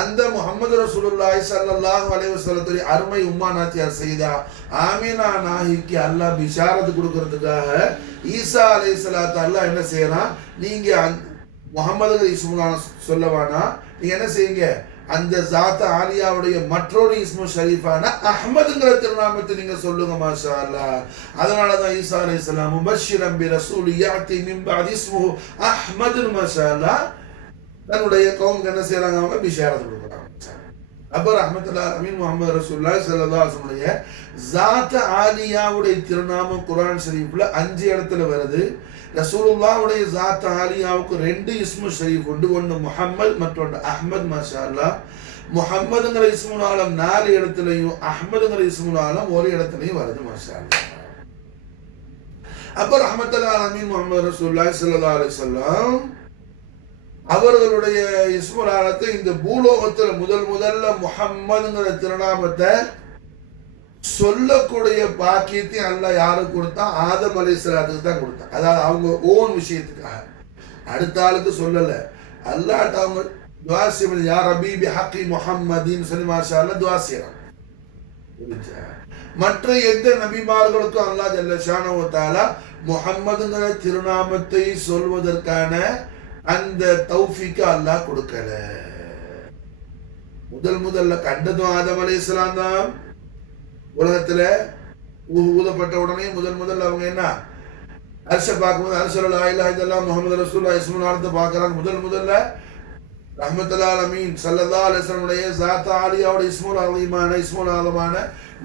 அந்த முஹம்மது ரசூலுல்லாஹி ஸல்லல்லாஹு அலைஹி வஸல்லத்துடைய அருமை உம்மா நாச்சியார் செய்தா ஆமினா நாஹிக்கு அல்லாஹ் பிஷாரத் கொடுக்கிறதுக்காக ஈசா அலைஹிஸ்ஸலாத்து அல்லாஹ் என்ன செய்யறான், நீங்க முஹம்மதுங்கிற இஸ்முல் சொல்லவானா, நீங்க என்ன செய்யுங்க, அந்த ஜாத் ஆலியாவுடைய மற்றொரு இஸ்மு ஷரீஃபான அஹ்மதுங்கிற திருநாமத்தை நீங்க சொல்லுங்க. மாஷா அல்லாஹ். அதனாலதான் ஈசா அலைஹிஸ்ஸலாம் முபஷ்ஷிரன் பி ரசூலி யாத்தி மின் பஅதி இஸ்முஹு அஹ்மது. மாஷா அல்லாஹ். தன்னுடைய கவுமுக்கு என்ன செய்யறாங்க, அவங்க பிஷாரத் கொடுக்குறாங்க. அப்ப ரஹ்மத்துல்லாஹி அமீன் முஹம்மது ரசூலுல்லாஹி ஸல்லல்லாஹு அலைஹி வஸல்லம் ஜாத் ஆலியாவுடைய திருநாமம் குர்ஆன் ஷரீஃப்ல 5 இடத்துல வருது. ரசூலுல்லாஹ்வுடைய ஜாத் ஆலியாவுக்கு 2 இஸ்மு ஷரீஃப் உண்டு. ஒன்று முஹம்மது, மற்றொன்று அஹ்மத். மாஷா அல்லாஹ். முஹம்மதுங்கிற இஸ்முல் ஆலம் 4 இடத்துலையும், அஹ்மதுங்கிற இஸ்முல் ஆலம் 1 இடத்துலையும் வருது. மாஷா அல்லாஹ். அப்ப ரஹ்மத்துல்லாஹி அமீன் முஹம்மது ரசூலுல்லாஹி ஸல்லல்லாஹு அலைஹி வஸல்லம் அவர்களுடைய இஸ்முல் ஆலத்தை இந்த பூலோகத்துல முதல்ல முஹம்மதுங்கிற திருநாமத்தை சொல்லக்கூடிய பாக்கியத்தை அல்லாஹ் யாருக்கு கொடுத்தான்? ஆதம் அலைஹிஸ்ஸலாத்துக்கு தான் கொடுத்தான். அதாவது அவங்க ஓன் விஷயத்துக்காக, அடுத்த ஆளுக்கு சொல்லல. அல்லாஹ்ட்ட அவங்க துஆ செய்வது யா ரப்பி பிஹக்கி முஹம்மதின் சொல்லி மாஷா அல்லாஹ் துஆ செய்றாங்க. மற்ற எந்த நபிமார்களுக்கும் அல்லாஹ் ஜல்ல ஷானஹு வ தஆலா முஹம்மதுங்கிற திருநாமத்தை சொல்வதற்கான அந்த தௌஃபீக் அல்லாஹ் கொடுக்கல. முதல்ல கண்டதும் ஆதம் அலைஹிஸ்ஸலாம் தான். உலகத்துல ஊதப்பட்ட உடனே முதல்ல அவங்க என்ன அர்ஷ பார்க்கும்போது அர்ஷல் லா இலாஹ இல்லல்லாஹ் முஹம்மது ரசூலுல்லாஹ் இஸ்முல் ஆலத்தை பார்க்கறாங்க. முதல்ல ரஹ்மத்துல் ஆலமீன் ஸல்லல்லாஹு அலைஹி வஸல்லம் உடைய ஸாத் ஆலியாவோட இஸ்முல் ஆலமான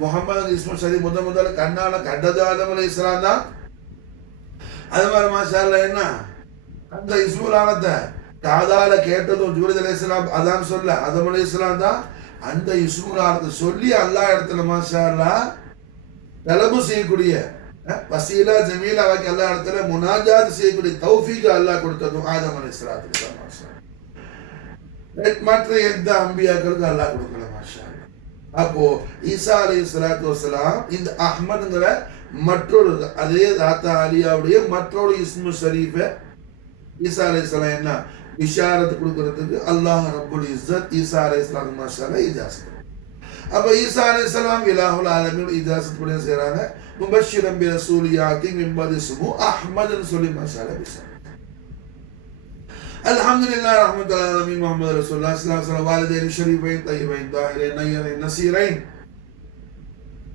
முஹம்மது இஸ்முல் ஷரீஃப் முதல்ல கண்ணால கண்டது ஆதம் அலைஹிஸ்ஸலாம் தான். அது மாதிரி மாஷா அல்லாஹ் என்ன அந்த இஸ்முல் ஆலத்தை காதால கேட்டதும் ஜிப்ரீல் அலைஹிஸ்ஸலாம் அதான் சொல்ல ஆதம் அலைஹிஸ்ஸலாம் தான். அந்த இஸ்முல் ஆலத்தை சொல்லி அல்லாஹ் இடத்துல மாஷா அல்லாஹ் தலபு செய்யக்கூடிய வசீலா ஜமீலா வாக்கி அல்லாஹ் இடத்துல முனாஜாத் செய்யக்கூடிய தௌஃபீக் அல்லாஹ் கொடுத்ததும் ஆதம் அலைஹிஸ்ஸலாத்துக்கு தான் மாஷா அல்லாஹ். மற்ற எந்த அம்பியாக்களுக்கு அல்லாஹ் கொடுக்கல மாஷா அல்லாஹ். அப்போ ஈசா அலைஹிஸ்ஸலாத்து வஸ்ஸலாம் இந்த அஹ்மதுங்கிற மற்றொரு அதே தாத்தா ஆலியாவுடைய மற்றொரு இஸ்மு ஷரீஃபை ஈசா அலைஹிஸ்ஸலாம் என்ன இஷாரத்து கொடுக்கறதுக்கு அல்லாஹ் ரப்புல் இஸ்ஸத் ஈசா அலைஹிஸ்ஸலாம் மாஷா அல்லாஹ் இஜாசத். அப்ப ஈசா அலைஹிஸ்ஸலாம் இலாஹுல் ஆலமீன் இஜாசத் பண்ணி செய்றாங்க. முபஷ்ஷிரன் பி ரசூலியாத்தி மின் பதி இஸ்மு அஹ்மதுன்னு சொல்லி மாஷா அல்லாஹ் பேசுறாங்க. அல்ஹம்துலில்லாஹ் ரஹ்மத்துல் ஆலமீன் முஹம்மது ரசூலுல்லாஹ் ஸல்லல்லாஹு அலைஹி வஸல்லம் வாலிதைன் ஷரீஃபைன் தய்யிபைன் தாஹிரைன் நய்யரைன் நஸீரைன்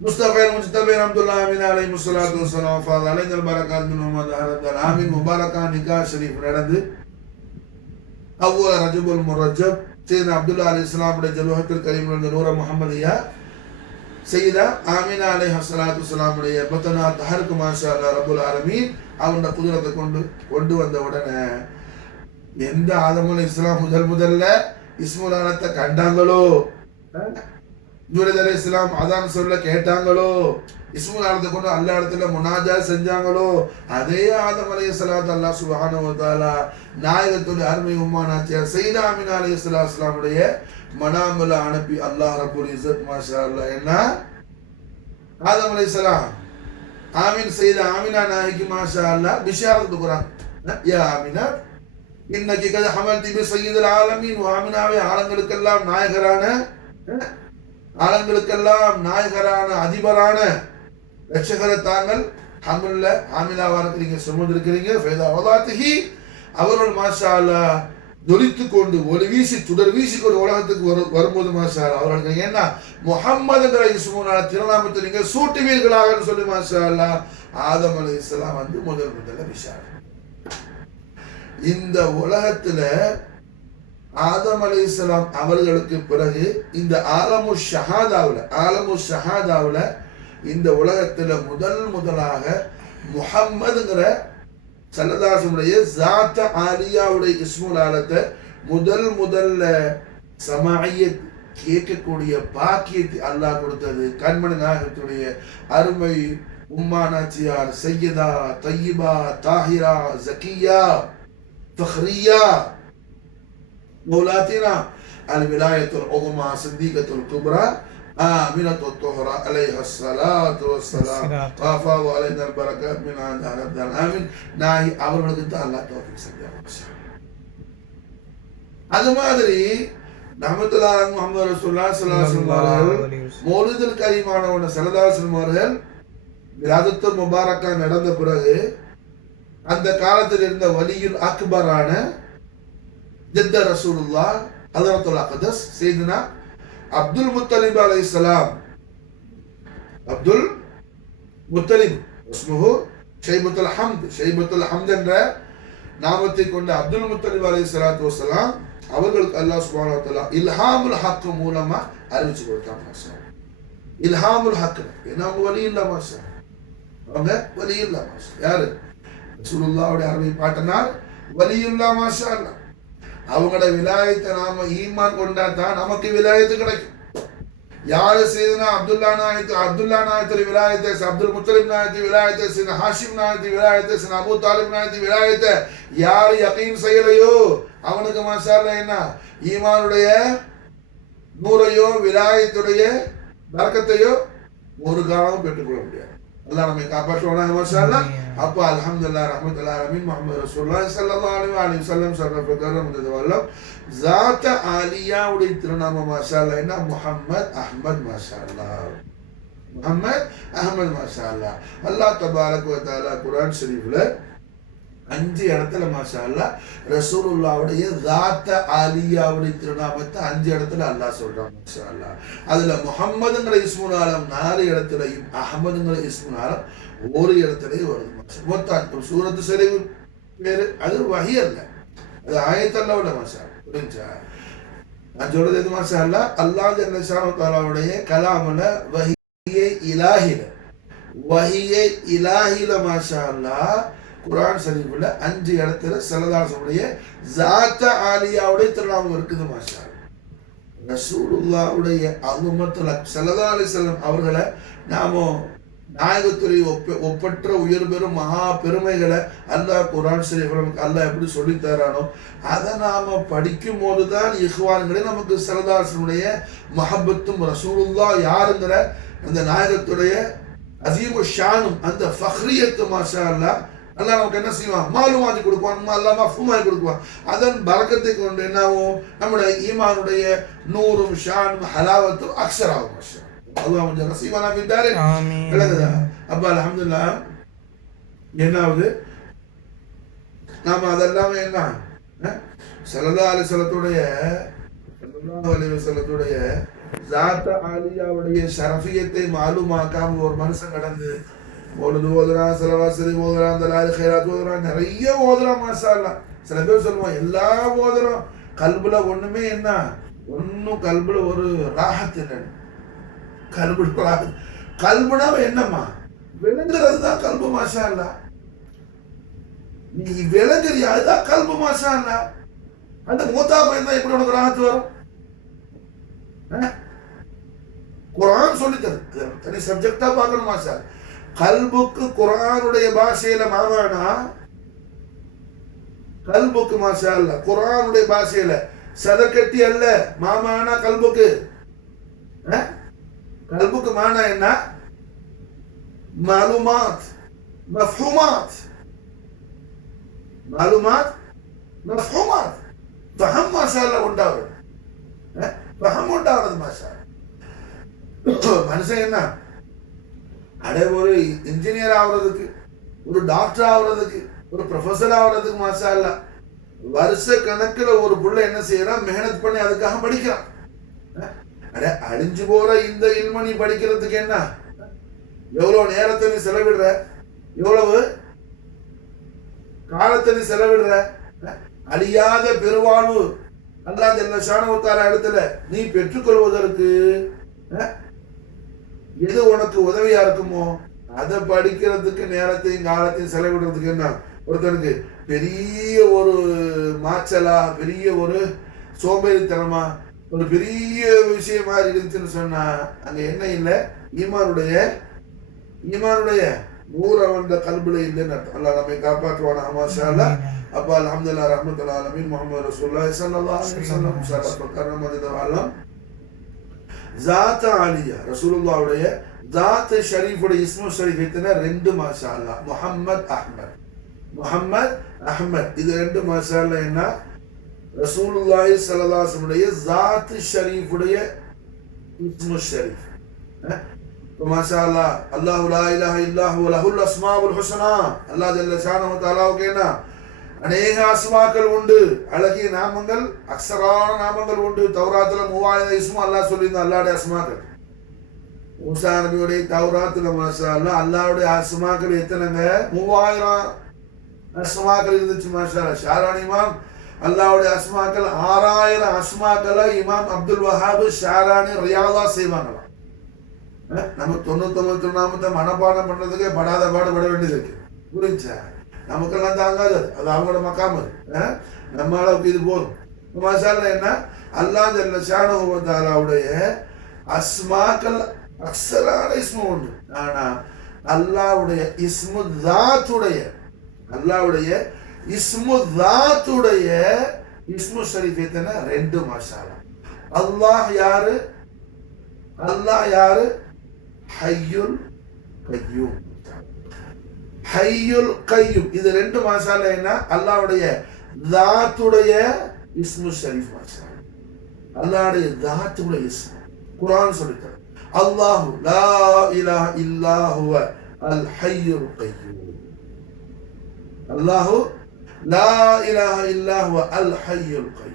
முஸ்தஃபைன் முஜ்தபைன் அப்துல்லாஹ் அமீன் அலைஹிஸ் ஸலாத்து வஸ்ஸலாம் ஃபாத அலைஹில் பரகாத் மின் முஹம்மது ஹரதல் ஆமீன். முபாரக்கா நிக்காஹ் ஷரீஃப் நடந்து அவ்வள ரஜபுல் முரஜப் சையதுனா அப்துல்லாஹ் அலைஹிஸ்ஸலாம் உடைய ஜல்வஹத்துல் கரீம் இருந்த நூர முஹம்மதியா சையதா ஆமீனா அலைஹிஸ் ஸலாத்து வஸ்ஸலாம் உடைய பத்தனாத் ஹருக்கு மாஷா அல்லாஹ் ரப்புல் ஆலமீன் அவனோட குதிரத்தை கொண்டு வந்த உடனே எந்த ஆதம் அலைஹிஸ்ஸலாம் முதல்ல இஸ்முல் ஆலத்தை கண்டாங்களோ, ஜிப்ரீல் அலைஹிஸ்ஸலாம் அதான் சொல்ல கேட்டாங்களோ, இஸ்முல் ஆலத்தை கொண்டு அல்லாஹ் இடத்துல முனாஜாத் செஞ்சாங்களோ, அதே ஆதம் அலைஹிஸ்ஸலாத்து அல்லாஹ் சுப்ஹானஹு வ தஆலா நாயகத்துடைய அருமை உம்மானாச்சியார் சையதா ஆமினா அலைஹிஸ்ஸலாம் உடைய மனாமுல அனுப்பி அல்லாஹ் ரப்புல் இஸ்ஸத் மாஷா அல்லாஹ் என்ன ஆதம் அலைஹிஸ்ஸலாம் ஆமீன் சையதா ஆமினா நாயகி மாஷா அல்லாஹ் பிஷாரத் கொடுக்குறாங்க. யா ஆமினா இன்னகி கத் ஹமல்தி பி சய்யிதுல் ஆலமீன். ஆமினாவே ஆலங்களுக்கெல்லாம் நாயகரான அதிபரான ரட்சகரை தாங்கள் ஹம்ல ஆமினாவா இருக்கிறீங்க சுமந்திருக்கிறீங்க. ஃபைதா வதாத்திஹி அவர்கள் மாஷா அல்லாஹ் ஜொலித்து கொண்டு ஒளி வீசி சுடர் வீசி கொண்டு உலகத்துக்கு வரும்போது மாஷா அல்லாஹ் அவர்களுக்கு என்ன முஹம்மதுங்கிற இஸ்முனால திருநாமத்தை நீங்க சூட்டுவீர்களாக சொல்லி மாஷா அல்லாஹ் ஆதம் அலைஹிஸ்ஸலாம் வந்து முதல்ல விஷாரம். இந்த உலகத்துல ஆதம் அலைஹிஸ்ஸலாம் அவர்களுக்கு பிறகு இந்த ஆலமு ஷஹாதாவுல இந்த உலகத்துல முதலாக முஹம்மதுங்கிற ஸல்லல்லாஹு ஸாத் ஆலியாவுடைய இஸ்முல் ஆலத்தை முதல்ல சமாயியத் கேட்கக்கூடிய பாக்கியத்தை அல்லாஹ் கொடுத்தது கண்மணி நாயகத்துடைய அருமை உம்மானாச்சியார் சையதா தய்யிபா தாஹிரா ஜக்கியா ஃபக்ரியா மௌலாத்தினா அல்-விலாயத்துல் உதுமா சித்திகத்துல் குப்ரா ஆமினத்துத் துஹ்ரா அலைஹிஸ் ஸலாத்து வஸ்ஸலாம் வஃபாவு அலைனா பரகாத் மின் அன்ஹாரல் ஆமீன். நாஹி அவர்களுக்கு தான் அல்லாஹ் தௌஃபீக் செஞ்சாங்க. அது மாதிரி ரஹ்மத்துல்லாஹி அலைஹி முஹம்மது ரசூலுல்லாஹ் ஸல்லல்லாஹு அலைஹி வஸல்லம் மௌலிதுல் கரீமானவன ஸல்லல்லாஹு அலைஹி வஸல்லம் அவர்கள் மிலாதுத்துல் முபாரக்கா நடந்த பிறகு அந்த காலத்தில் இருந்த வலியுல் அக்பரான ஜத்த ரசூலுல்லாஹ் ஹதரத்துல் அக்தஸ் சையதுனா அப்துல் முத்தலிப் அலைஹிஸ்ஸலாம் அப்துல் முத்தலிப் இஸ்முஹு ஷைபத்துல் ஹம்த் என்ற நாமத்தை கொண்ட அப்துல் முத்தலிப் அலைஹிஸ்ஸலாத்து வஸ்ஸலாம் அவர்களுக்கு அல்லாஹ் சுப்ஹானஹு வ தஆலா இல்ஹாமுல் ஹக் மூலமா அறிவிச்சு கொடுத்தாங்க. இல்ஹாமுல் ஹக் ஏன்னா அவங்க வலி இல்ல மாஷா அவங்க வலி இல்ல மாஷா யாரு ரசூலுல்லாஹ்வுடைய அருமை பாட்டனார் வலியுல்லா மாஷா அல்லாஹ். அவங்களோட விலாயத்தை நாம ஈமான் கொண்டா தான் நமக்கு விலாயத்து கிடைக்கும். யாரு செய்தனா அப்துல்லா நாயத்துடைய விலாயத்தை, அப்துல் முத்தலிப் நாயத்து விலாயத்தை, சின்ன ஹாஷிம் நாயத்து விலாயத்தை, சின்ன அபூ தாலிப் நாயத்து விலாயத்தை யாரு யகீன் செய்யலையோ அவனுக்கு மாஷா அல்லாஹ் என்ன ஈமானுடைய நூறையோ விலாயத்துடைய பரக்கத்தையோ ஒரு காலம் பெற்றுக்கொள்ள முடியாது. அல்லாஹ் நம்மை காப்பாற்றுவானாக மாஷா அல்லாஹ். அப்போ அல்ஹம்துலில்லாஹ் ரஹ்மத்துல் ஆலமீன் முஹம்மது ரசூலுல்லாஹி ஸல்லல்லாஹு அலைஹி வஸல்லம் சர்ரஃபகரம் முதவல்லம் ذات ஆலியாவுடைய திருநாமம் மாஷா அல்லாஹ் என்ன முஹம்மத் அஹ்மத் மாஷா அல்லாஹ். முஹம்மத் அஹ்மத் மாஷா அல்லாஹ். அல்லாஹ் தபாரக் வ தஆலா குர்ஆன் ஷரீஃப்ல 5 இடத்துல மாஷா அல்லாஹ் ரசூலுல்லாஹ்வுடைய ذات ஆலியாவுடைய திருநாமத்தை 5 இடத்துல அல்லாஹ் சொல்றான் மாஷா அல்லாஹ். அதுல முஹம்மதுங்கிற இஸ்முல் ஆலம் 4 இடத்துலயும் அஹ்மதுங்கிற இஸ்முல் ஆலம் ஒரு இடத்துலயும் வருது மாஷா. மொத்தம் சூரத்து ஷரீஃப் பேரு அது வஹி அல்ல, அது ஆயத்தல்ல உள்ள மாஷா. புரிஞ்சா? நான் சொல்றது எது மாஷா அல்லாஹ் அல்லாஹ் ஜல்ல ஷானஹு தஆலாவுடைய கலாமுல வஹியே இலாஹில மாஷா அல்லாஹ் குர்ஆன் ஷரீஃப்ல 5 இடத்துல ஸல்லல்லாஹுடைய ذات ஆலியாவுடைய திருநாமம் இருக்குது மாஷா அல்லாஹ். ரசூலுல்லாஹ்வுடைய அலுமத்துல ஸல்லல்லாஹு அலைஹி வஸல்லம் அவர்களை நாம நாயகத்துறை ஒப்பற்ற உயர் பெறும் மகா பெருமைகளை அல்லாஹ் குர்ஆன் ஷரீஃப்ல நமக்கு அல்லாஹ் எப்படி சொல்லி தரானோ அதை நாம படிக்கும் போதுதான் இஹ்வான்களே நமக்கு ஸல்லல்லாஹு அலைஹி வஸல்லுடைய மஹப்பத்தும் ரசூலுல்லாஹ் யாருங்கிற அந்த நாயகத்துடைய அஸீமு ஷானும் அந்த ஃபக்ரியத்து மாஷா அல்லாஹ் அல்லாஹ் நமக்கு என்ன செய்வான், மாலுமாதி கொடுப்பான், அல்லாஹ் மஃபூமாதி கொடுப்பான். அதன் பரக்கத்தை கொண்டு என்னாவும் நம்முடைய ஈமானுடைய நூறும் ஷானும் ஹலாவத்தும் அக்ஸராகும் மாஷா அல்லாஹ். கொஞ்சம் நசீபானா பின்டாரு விளங்குதா? அப்ப அல்ஹம்துலில்லாஹ் என்னாவது நாம அதெல்லாமே என்ன ஸல்லல்லாஹு அலைஹி வஸல்லத்துடைய ذات ஆலியாவுடைய ஷரஃபியத்தை மாலுமாக்காம ஒரு மனுஷன் கடந்து ஒழுது ஓதுறான், செலவாசரி ஓதுறான், அந்த லாரி ஹைராத் ஓதுறான், நிறைய ஓதுறான் மாஷா அல்லாஹ். சில பேர் சொல்லுவான் எல்லா ஓதுறோம் கல்புல ஒண்ணுமே என்ன ஒன்னும் கல்புல ஒரு ராஹத் இல்லைன்னு. கல்புல ராஹத் கல்புனா என்னம்மா விளங்குறது தான் கல்பு மாஷா அல்லாஹ். நீ விளங்குறியா அதுதான் கல்பு மாஷா அல்லாஹ். அந்த மூத்தா பையன் தான் எப்படி உனக்கு ராஹத் வரும்? குர்ஆன் சொல்லி தருது, தனி சப்ஜெக்டா பார்க்கணும் மாஷா. கல்புக்கு குர்ஆனுடைய பாஷையில மாவானா கல்புக்கு மாஷா அல்லாஹ் குர்ஆனுடைய பாஷையில சதக்கட்டி அல்ல மாமானா கல்புக்கு. கல்புக்கு மானா என்ன? மாலுமாத் மஃஹூமாத். மாலுமாத் மஃஹூமாத் ஃபஹம் மாஷா அல்லாஹ் உண்டாவது. ஃபஹம் உண்டாவது மாஷா. மனுஷன் என்ன அடே ஒரு இன்ஜினியர் ஆகுறதுக்கு, ஒரு டாக்டர் ஆகுறதுக்கு, ஒரு ப்ரொஃபஸர் ஆகுறதுக்கு மாஷா அல்லாஹ் வருஷ கணக்குல ஒரு புள்ள என்ன செய்யறான், மெஹனத் பண்ணி அதுக்காக படிக்கிறான். அடே அழிஞ்சு போற இந்த இல்மணி படிக்கிறதுக்கு என்ன எவ்வளவு நேரத்தை நீ செலவிடுற, எவ்வளவு காலத்தை நீ செலவிடுற. அழியாத பெருவாழ்வு அல்லாஹ் ஜல்ல ஷானஹு தஆலா இடத்துல நீ பெற்றுக்கொள்வதற்கு எது உனக்கு உதவியா இருக்குமோ அதை படிக்கிறதுக்கு நேரத்தையும் காலத்தையும் செலவிடுறதுக்கு என்ன ஒருத்தனுக்கு பெரிய ஒரு மாச்சலா, பெரிய ஒரு சோம்பேறித்தனமா, ஒரு பெரிய விஷயம் மாதிரி இருந்துச்சுன்னு சொன்னா அங்க என்ன இல்லை, ஈமானுடைய நூறு அவன் கல்புல இல்லைன்னு அர்த்தம். அல்லாஹ் நம்மை காப்பாற்றுவானா மாஷா அல்லாஹ். அப்ப அல்ஹம்துலில்லாஹ் ரஹ்மத்துல் ஆலமீன் முஹம்மது ரசூலுல்லாஹி ஸல்லல்லாஹு அலைஹி வஸல்லம் ஸல்லல்லாஹு அலைஹி வஸல்லம் ذات ஆலியா ரசூலுல்லாஹ்வுடைய ذات ஷரீஃபுடைய இஸ்மு ஷரீஃப் எத்தனை? 2 மாஷா அல்லாஹ். முஹம்மத் அஹ்மத் இது 2 மாஷா அல்லாஹ். என்ன ரசூலுல்லாஹி ஸல்லல்லாஹு அலைஹி வஸல்லம் ذات ஷரீஃபுடைய இஸ்மு ஷரீஃப் மாஷா அல்லாஹ். அல்லாஹு லா இலாஹ இல்லா ஹுவ லஹுல் அஸ்மாஉல் ஹுஸ்னா. அல்லாஹ் ஜல்ல ஷானஹு தஆலாவுக்கு என்ன அநேக அஸ்மாக்கள் உண்டு, அழகிய நாமங்கள், அக்ஸரான நாமங்கள் உண்டு. தௌராத்துல 3000 இஸ்மு அல்லாஹ் சொல்லியிருந்தான் அல்லாஹ்வுடைய அஸ்மாக்கள். மூசா நபியுடைய தௌராத்துல மாஷா அல்லாஹ் அல்லாஹ்வுடைய அஸ்மாக்கள் எத்தனைங்க? 3000 அஸ்மாக்கள் இருந்துச்சு மாஷா அல்லாஹ். ஷாரானி இமாம் அல்லாஹ்வுடைய அஸ்மாக்கள் 6000 அஸ்மாக்களை இமாம் அப்துல் வஹாப் ஷாரானி ரியாதா செய்வாங்களாம். நம்ம 99 நாமத்தை மனப்பாடம் பண்றதுக்கே படாத பாடுபட வேண்டியது இருக்கு. புரிஞ்சா? நமக்கெல்லாம் தாங்காது, அது அவங்களோட மக்காம. நம்ம அளவுக்கு இது போதும் மாஷா அல்லாஹ். என்ன அல்லாஹ் ஜல்ல ஷானஹு வ தஆலாவுடைய அஸ்மாக்கள் அக்ஸரான இஸ்மு உண்டு. ஆனா அல்லாஹ்வுடைய இஸ்மு ذاتுடைய இஸ்மு ஷரீஃப் எத்தனை? 2 மாஷா அல்லாஹ். அல்லாஹ் யாரு? ஹய்யுல் கய்யூம். ஹய்யுல் கையும். இது ரெண்டு மாஷாஅல்லாஹ் என்ன? அல்லாஹ்வுடைய தாத்துடைய இஸ்மு ஷரீஃப் மாஷாஅல்லாஹ். அல்லாஹ்வுடைய தாத்துடைய இஸ்மு குர்ஆன் சொல்லுது. அல்லாஹு லா இலாஹ இல்லா ஹுவ அல் ஹய்யுல் கையும். அல்லாஹு லா இலாஹ இல்லா ஹுவ அல் ஹய்யுல் கையும்.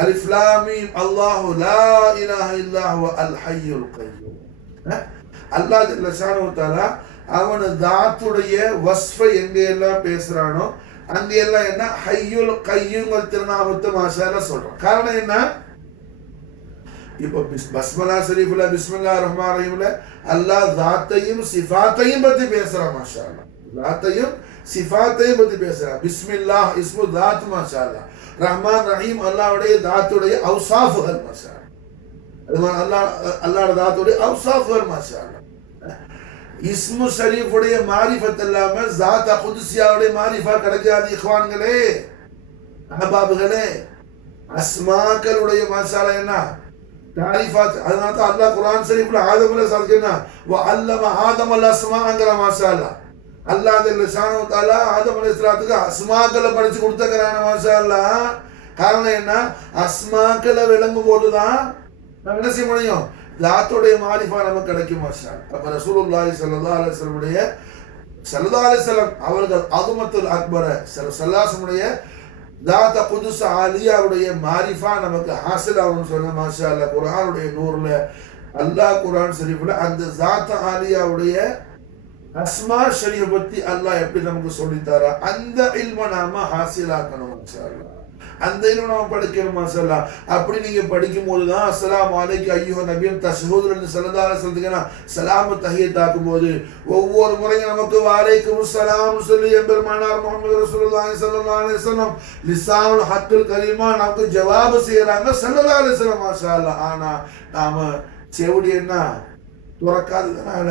அலிஃப் லாம் மீம் அல்லாஹு லா இலாஹ இல்லா ஹுவ அல் ஹய்யுல் கையும். அல்லாஹ் ஜல்ல ஷானஹு தஆலா அவன தாத்துடைய வஸ்ஃபை எங்க எல்லாம் பேசுறானோ அங்க எல்லாம் என்ன ஹய்யுல் கையும்ங்கிற திருநாமத்தை மாஷாஅல்லாஹ் சொல்றோம். காரணம் என்ன? இப்போ பஸ்மலா ஷரீஃப்ல பிஸ்மில்லாஹிர் ரஹ்மானிர் ரஹீம்ல அல்லாஹ் தாத்தையும் சிஃபாத்தையும் பத்தி பேசுறான் மாஷாஅல்லாஹ். தாத்தையும் சிஃபாத்தையும் பத்தி பேசுறான். பிஸ்மில்லாஹ் இஸ்மு தாத் மாஷாஅல்லாஹ். ரஹ்மான் ரஹீம் அல்லாஹ்வுடைய தாத்துடைய அவுசாஃப்கள் மாஷாஅல்லாஹ். அல்லாஹ்வுடைய தாத்துடைய அவுசாஃப்கள் மாஷாஅல்லாஹ். இஸ்மு ஷரீஃபுடைய மாரிஃபத் இல்லாம ஜாத் குத்ஸியாவுடைய மாரிஃபா கிடைக்காது இக்வான்களே, அஹ்பாபுகளே. அஸ்மாக்களுடைய மாஷாஅல்லாஹ் என்ன தாரிஃபாத். அதனால தான் அல்லாஹ் குர்ஆன் ஷரீஃப்ல ஆதம் அலைஹிஸ்ஸலாம் வ அல்லம ஆதம் அல் அஸ்மாங்கற மாஷாஅல்லாஹ். அல்லாஹ் ஜல்ல ஷானஹு தஆலா ஆதம் அலைஹிஸ்ஸலாத்துக்கு அஸ்மாக்களை படிச்சு கொடுத்தக்கறான மாஷாஅல்லாஹ். காரணம் என்ன? அஸ்மாக்களை விளங்கும் போதுதான் நம்ம என்ன செய்ய முடியும்? தாத்துடைய மாரிஃபா நமக்கு கிடைக்கும் மாஷாஅல்லாஹ். அப்ப ரசூலுல்லாஹி ஸல்லல்லாஹு அலைஹி வஸல்லம் அவர்கள் அதுமத்துல் அக்பர ஸல்லல்லாஹுடைய தாத்த குதுஸ் ஆலியாவுடைய மாரிஃபா நமக்கு ஹாசில் ஆகும்னு சொன்ன மாஷாஅல்லாஹ். குர்ஆனுடைய நூர்ல அல்லாஹ் குர்ஆன் ஷரீஃப்ல அந்த தாத்த ஆலியாவுடைய அஸ்மா ஷரீஃப் பத்தி அல்லாஹ் எப்படி நமக்கு சொல்லித்தாரா அந்த இல்ம நாம ஹாசிலாக்கணும் மாஷாஅல்லாஹ். அந்த இல்ம நாம படிக்கணும் மாஷாஅல்லாஹ். அப்படி நீங்க படிக்கும் போதுதான் அஸ்ஸலாமு அலைக்க ஐயுஹ நபியும் தஷ்ஹூதுன்னு ஸல்லல்லாஹு அலைஹி வஸல்லம் சலாம் தஹியத் ஆக்கும்போது ஒவ்வொரு முறையும் நமக்கு வலைக்கும் ஸலாம் சொல்லி எம்பெருமானார் முஹம்மது ரசூலுல்லாஹி ஸல்லல்லாஹு அலைஹி வஸல்லம் லிசானுல் ஹக்குல் கரீமா நமக்கு ஜவாப் செய்யறாங்க ஸல்லல்லாஹு அலைஹி வஸல்லம் மாஷாஅல்லாஹ். ஆனா நாம செவுடி என்ன துறக்காததுனால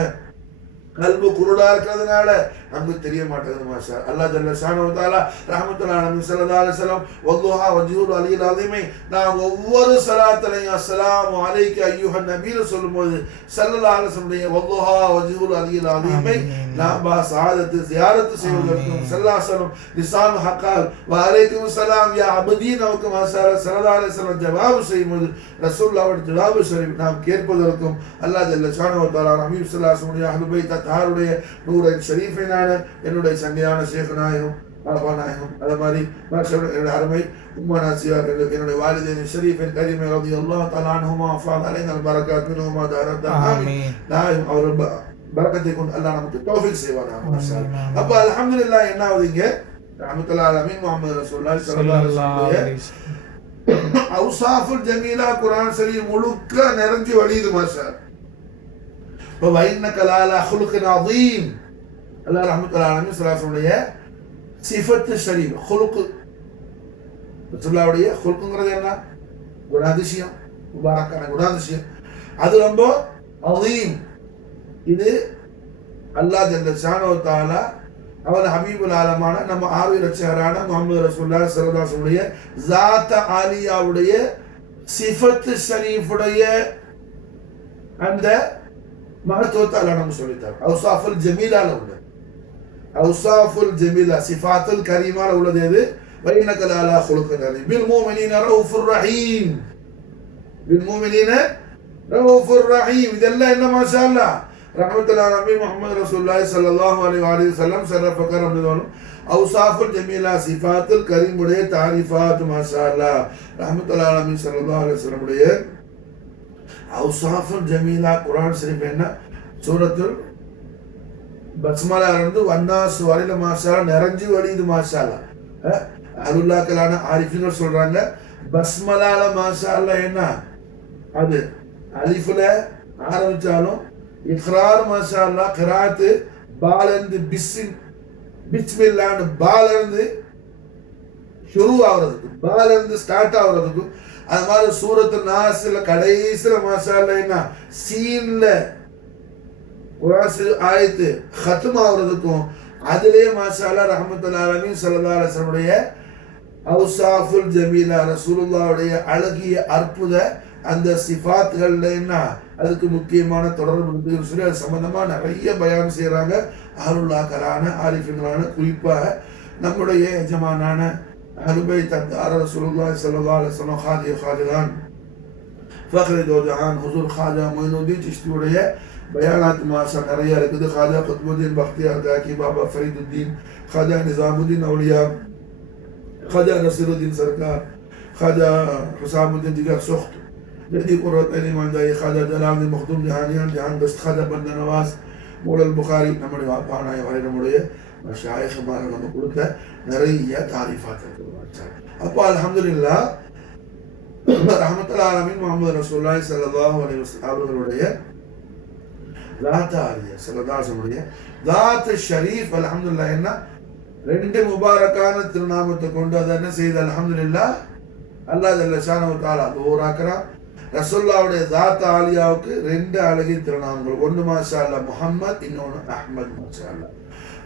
கல்பு குருடா இருக்கிறதுனால நமக்கு தெரிய மாட்டேங்குது மாஷா அல்லாஹ் ஜல்ல ஷானஹு தஆலா ரஹ்மத்துல்லாஹி அலைஹி ஸல்லல்லாஹு அலைஹி வஸல்லம் வல்லுஹா வஜ்ஹுல் அலியில் அஸீமை நான் ஒவ்வொரு ஸலாத்திலையும் அஸ்ஸலாமு அலைக்க அய்யுஹன் நபின்னு சொல்லும்போது ஸல்லல்லாஹு அலைஹி வஸல்லம் வல்லுஹா வஜ்ஹுல் அலியில் அஸீமை நான் பா சஆதத்து ஜியாரத்து செய்வதற்கும் ஸல்லல்லாஹு அலைஹி வஸல்லம் லிசான் ஹக்கால் வ அலைக்கும் ஸலாம் யா அபதி நமக்கு மாஷா ஸல்லல்லாஹு அலைஹி வஸல்லம் ஜவாப் செய்யும்போது ரசூலுல்லாஹ்வுடைய ஜவாப் ஷரீஃப் நாம் கேட்பதற்கும் அல்லாஹ் ஜல்ல ஷானஹு தஆலா நபி ஸல்லல்லாஹு அலைஹி வஸல்லம் அஹ்லுல் பைத் தாருடைய நூரின் ஷரீஃபினான என்னுடைய சங்கையான ஷேக் நாயகம் பாபா நாயகம் அதே மாதிரி என்னுடைய அருமை உம்மா நாசியார் என்னுடைய வாலிதைன் ஷரீஃபின் கரீமை ரலியல்லாஹு தஆலா அன்ஹுமா ஃபஅல் அலைனா அல் பரக்காத் மின்ஹுமா தாரத் ஆமீன். நாயகம் அவர்கள் பரக்கத்தை கொண்டு அல்லாஹ் நமக்கு தௌஃபீக் செய்வானாக மாஷா அல்லாஹ். அப்ப அல்ஹம்துலில்லாஹ் என்ன ஆகுதுங்க? ரஹ்மத்துல்லாஹி அலைஹி முஹம்மது ரசூலுல்லாஹி ஸல்லல்லாஹு அலைஹி வஸல்லம் அவுசாஃபுல் ஜமீலா குர்ஆன் ஷரீஃப் முழுக்க நிறைஞ்சு வழியுது மாஷா. وَإِنَّكَ لَعَلَى خُلُقٍ عَظِيمٍ அல்லாஹ் ரஹ்மத்துல்லாஹி அலைஹி ஸல்லல்லாஹுடைய சிஃபத் ஷரீஃப் குலுக் ரசூலுல்லாஹுடைய குலுக்ங்கிறது என்ன? குணாதிசயம், முபாரக்கான குணாதிசயம். அது ரொம்ப அஸீம். இது அல்லாஹ் ஜல்ல ஷானஹு தஆலா அவன் ஹபீபுல் ஆலமான நம்ம ஆவி ரட்சகரான முஹம்மது ரசூலுல்லாஹி ஸல்லல்லாஹு அலைஹி வஸல்லம் ஸாத் ஆலியாவுடைய சிஃபத் ஷரீஃபுடைய அந்த மகத்துவத்தை அல்லாஹ் நமக்கு சொல்லித்தார். அவுசாஃபுல் ஜமீலால உள்ளது, அவுசாஃபுல் ஜமீலா சிஃபாத்துல் கரீமால உள்ளது எது? وَإِنَّكَ لَعَلَى خُلُقٍ عَظِيمٍ بِالْمُؤْمِنِينَ رَءُوفٌ رَحِيمٌ بِالْمُؤْمِنِينَ رَءُوفٌ رَحِيمٌ இதெல்லாம் என்ன மாஷா அல்லாஹ் ரஹ்மத்துல்லாஹி அலைஹி முஹம்மது ரசூலுல்லாஹி ஸல்லல்லாஹு அலைஹி வஸல்லம் ஷரஃப கரம் நிதோனும் அவுசாஃபுல் ஜமீலா சிஃபாத்துல் கரீமுடைய தாரிஃபாத் மாஷா அல்லாஹ் ரஹ்மத்துல்லாஹி அலைஹி ஸல்லல்லாஹு அலைஹி வஸல்லம் உடைய அவுசாஃபுல் ஜமீலா குர்ஆன் ஷரீஃப் என்ன? சூரத்துல் பஸ்மலா இருந்து வன்னாஸ் வரையில மாஷா நிறைஞ்சு வழியுது மாஷா அல்லாஹ். அருளாக்களான ஆரிஃபின்கள் சொல்றாங்க பஸ்மலால மாஷா அல்லாஹ் என்ன அது அலிஃப்ல ஆரம்பிச்சாலும் இக்ரார் மாஷா அல்லாஹ் கிராத் பால இருந்து பிஸ்மில்லாஹ்னு பால இருந்து ஷுரு ஆகுறதுக்கு பால இருந்து ஸ்டார்ட் ஆகுறதுக்கு அது மாதிரி சூரத்து நாஸ்ல கடைசில மாஷா அல்லாஹ் என்ன சீன்ல குர்ஆன் ஆயத்து खत्म ஆகுறதுக்கும் அதிலே மாஷா அல்லாஹ் ரஹ்மத்துல்லாஹி அலைஹி ஸல்லல்லாஹு அலைஹி வஸல்லம் உடைய அவுசாஃபுல் ஜமீலா ரசூலுல்லாஹ்வுடைய அழகிய அற்புத அந்த சிஃபாத்துகள்ல என்ன அதுக்கு முக்கியமான தொடர்பு இருக்குன்னு சொல்லி அது சம்பந்தமா நிறைய பயான் செய்யறாங்க அருளாக்கரான ஆரிஃபிங்களான, குறிப்பாக நம்முடைய எஜமானான அருபை தத்தார ரசூலுல்லாஹி ஸல்லல்லாஹு அலைஹி வஸல்லம் ஹாஜி ஹாஜிதான் ஃபக்ரி தோஜஹான் ஹுசூர் ஹாஜா மொய்னுதீன் சிஷ்தியுடைய பயானாத் மாசம் நிறைய இருக்குது. ஹாஜா குத்புதீன் பக்தியார் காக்கி, பாபா ஃபரீதுத்தீன், ஹாஜா நிசாமுதீன் அவுலியா, ஹாஜா நசீருதீன் சர்க்கார், ஹாஜா ஹுசாமுதீன் ஜிகர் சுख्त, जदी कुर्रतैन मंदाई, खाजा जलालुद्दीन मखदूम जहानियान जहान दस्त, खाजा बंदा नवाज, மூலல் புகாரி, நம்முடைய வாப்பானாய் வரை நம்முடைய மஷாயிஹ்மார்கள் நம்ம கொடுத்த நிறைய தாரிஃபாத் இருக்குது. அப்போ அல்ஹம்துலில்லாஹ் ரஹ்மத்துல் ஆலமீன் முஹம்மது ரசூலுல்லாஹி ஸல்லல்லாஹு அலைஹி வஸல்லம் அவர்களுடைய தாத்தாலிய ஸல்லல்லாஹுடைய தாத் ஷரீஃப் அல்ஹம்துலில்லாஹ் என்ன ரெண்டு முபாரக்கான திருநாமத்தை கொண்டு அதை என்ன செய்து அல்ஹம்துலில்லாஹ் அல்லாஹ் ஜல்ல ஷானஹு தஆலா தூராக்கரா ரசூலுல்லாஹ்வுடைய தாத் ஆலியாவுக்கு ரெண்டு அழகிய திருநாமங்கள், ஒன்று மாஷா அல்லாஹ் முஹம்மத், இன்னொன்று அஹ்மத். மாஷா அல்லாஹ்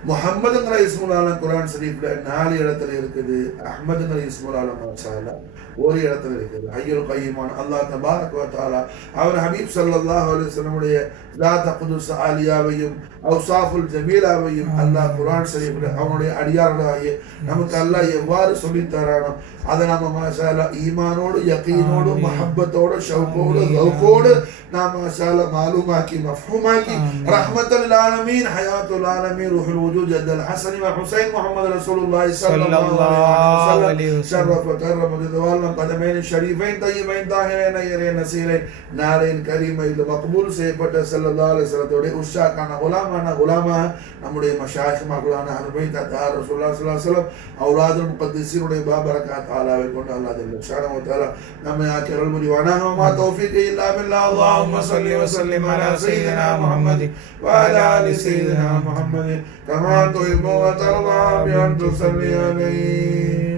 முஹம்மதுங்கிற இஸ்முல் ஆலம் குர்ஆன் ஷரீஃப்ல 4 இடத்துல இருக்குது, அஹ்மதுங்கிற இஸ்முல் ஆலம் மாஷா அல்லாஹ் ஒரு இடத்துல இருக்குது. ஹய்யுல் கய்யூமான அல்லாஹ் தபாரக வ தஆலா அவர் ஹபீப் ஸல்லல்லாஹு அலைஹி வஸல்லமுடைய ذات குதுஸ் ஆலியாவையும் அவ்சாஃபுல் ஜமீலாவையும் அல்லாஹ் குர்ஆன் ஷரீஃப்ல அவனுடைய அடியார்களாகிய நமக்கு அல்லாஹ் எவ்வாறு சொல்லித் தரானோ அதை நம்ம மாஷா அல்லாஹ் ஈமானோடு, யகீனோடு, மஹப்பத்தோடு, ஷௌகோடு, ذوقோடு நாம் மாஷா அல்லாஹ் மாலூமாக்கி மஃஹூமாக்கி ரஹ்மத்துல் ஆலமீன் ஹயாத்துல் ஆலமீன் ரூஹுல் வஜூத் ஜத்தல் ஹஸன் வ ஹுசைன் முஹம்மது ரசூலுல்லாஹி ஸல்லல்லாஹு அலைஹி வஸல்லம் ஷரஃப கர்ரம தவால்னா கதமைன் ஷரீஃபைன் தய்யிபைன் தாஹிரைன் நயரேன் நசீரைன் நாரைன் கரீமைன் மக்பூல் செய்யப்பட்ட ஸல்லல்லாஹு அலைஹி வஸல்லத்துடைய உஷாக்கான குலாமான குலாமா நம்முடைய மஷாயிஹ்மார்களான அருமை தத்தார் ரசூலுல்லாஹி ஸல்லல்லாஹு அலைஹி வஸல்லம் அவுலாதுல் முகத்தஸீனுடைய பாபரகாத் ஆலாவை கொண்டு அல்லாஹ் ஜல்ல ஷானஹு வ தஆலா நம்மை ஆக்கி அருள் புரிவானா. மா தௌஃபீக் இல்லா பில்லாஹ். அல்லாஹும்ம ஸல்லி வ ஸல்லிம் அலா சய்யிதினா முஹம்மத் வ அலா ஆலி சய்யிதினா முஹம்மத் கமா துஹிப்பு வ தர்தா பி அன் துஸல்லி அலைஹி.